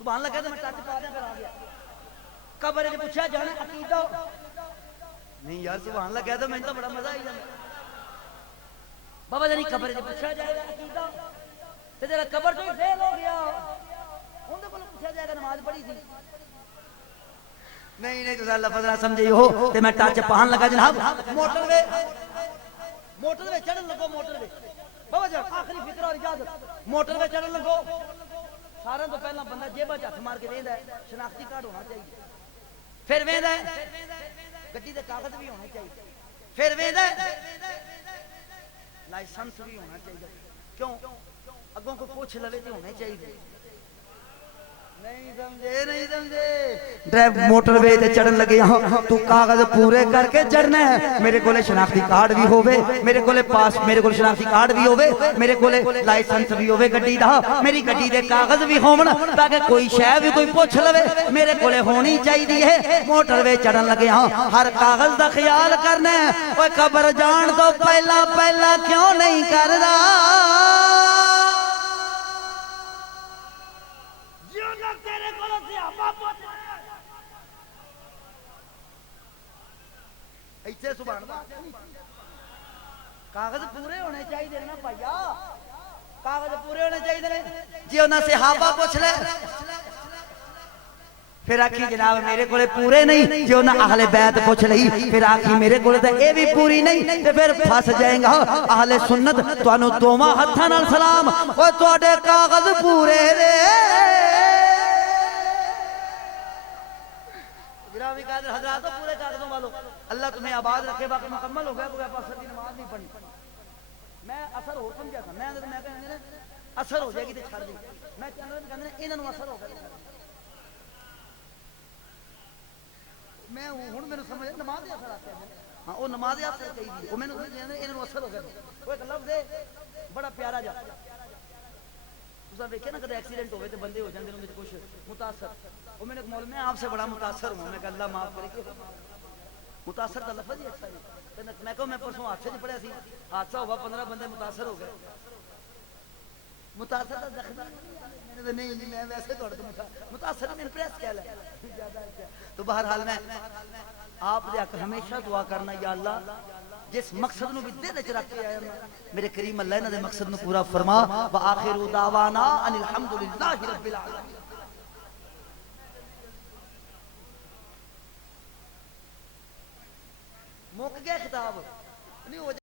سبحان اللہ کہتے میں ٹچ پا دیا پھر آ گیا قبر نے پوچھا جانا عقیدہ نہیں یار سبحان اللہ کہتا میں تو بڑا مزہ آئی جانا بابا جانی قبر نے پوچھا جائے گا عقیدہ تے تیرا قبر تو ہی فیل ہو گیا ان کو پوچھا جائے گا نماز پڑھی تھی نہیں تو لفظ نہ سمجھے ہو تے میں ٹچ پہن لگا جناب موٹر وے چڑھن لگو موٹر وے بابا جان آخری فکر اور اجازت موٹر وے چڑھن لگو سارے تو پہلا بندہ جیبا چ ہاتھ مار کے ویندا ہے شناختی کارڈ ہونا چاہیے پھر ویندا ہے گڈی دے کاغذ بھی ہونے چاہیے پھر ویندا ہے لائسنس بھی ہونا چاہیے کیوں اگوں کو پوچھ لوے تے ہونے چاہیے نہیں سمجھے ڈرائیو موٹر وے تے چڑھن لگے ہاں تو کاغذ پورے کر کے چڑھنا ہے میرے کولے شناختی کارڈ بھی ہوے میرے کولے پاس میرے کولے شناختی کارڈ بھی ہوے میرے کولے لائسنس بھی ہوے گڈی دا میری گڈی دے کاغذ بھی ہون تاکہ کوئی شے بھی کوئی پوچھ لوے میرے کولے ہونی چاہیے ہے موٹر وے چڑھن لگے ہاں ہر کاغذ دا خیال کرنا ہے اوے قبر جان تو پہلا کیوں نہیں کردا ایتھے سبحان اللہ کاغذ پورے ہونے چاہیے نا بھائیا کاغذ پورے ہونے چاہیے جی انہاں صحابہ پوچھ لے پھر آکھی جناب میرے کولے پورے نہیں جی انہاں اہل بیت پوچھ لئی پھر آکھی میرے کولے تے اے بھی پوری نہیں تے پھر پھس جائیں گا اہل سنت تانوں دوواں ہتھاں نال سلام او تواڈے کاغذ پورے نے گرامی قادر حضرات پورے کاغذوں والو اللہ تمہیں آباد رکھے باقی مکمل ہو گیا کوئی آپ اثر کی نماز نہیں پڑھنی میں اثر ہو سمجھا تھا میں کہنے اثر ہو جائے گی تے چھڑ دی میں کہنے انہاں نوں اثر ہو گیا میں ہن میرے سمجھ نماز دے اثر آتے ہیں ہاں وہ نماز دے اثر چاہیے وہ میں انہاں نوں اثر ہو گیا وہ ایک لفظ ہے بڑا پیارا جا تساں ویکھیا نا کدے ایکسیڈنٹ ہوے تے بندے ہو جاندے نے وچ کچھ متاثر وہ میں نے مول میں آپ سے بڑا متاثر ہوں میں کہ اللہ معاف کرے کہ متاثر کا لفظ ہی اچھا ہے میں کہوں میں پرسوں حادثے چ پڑھیا سی حادثہ ہوا 15 بندے متاثر ہو گئے متاثر کا زخمی نہیں میں ویسے توڑ دوں متاثر میں پریس کیا ہے تو بہرحال میں آپ دے حق ہمیشہ دعا کرنا یا اللہ جس مقصد نو بھی دل وچ رکھ کے آیا میرے کریم اللہ انہاں دے مقصد نو پورا فرما وآخر دعوانا ان الحمدللہ رب العالمین مک گیا خطاب نہیں ہو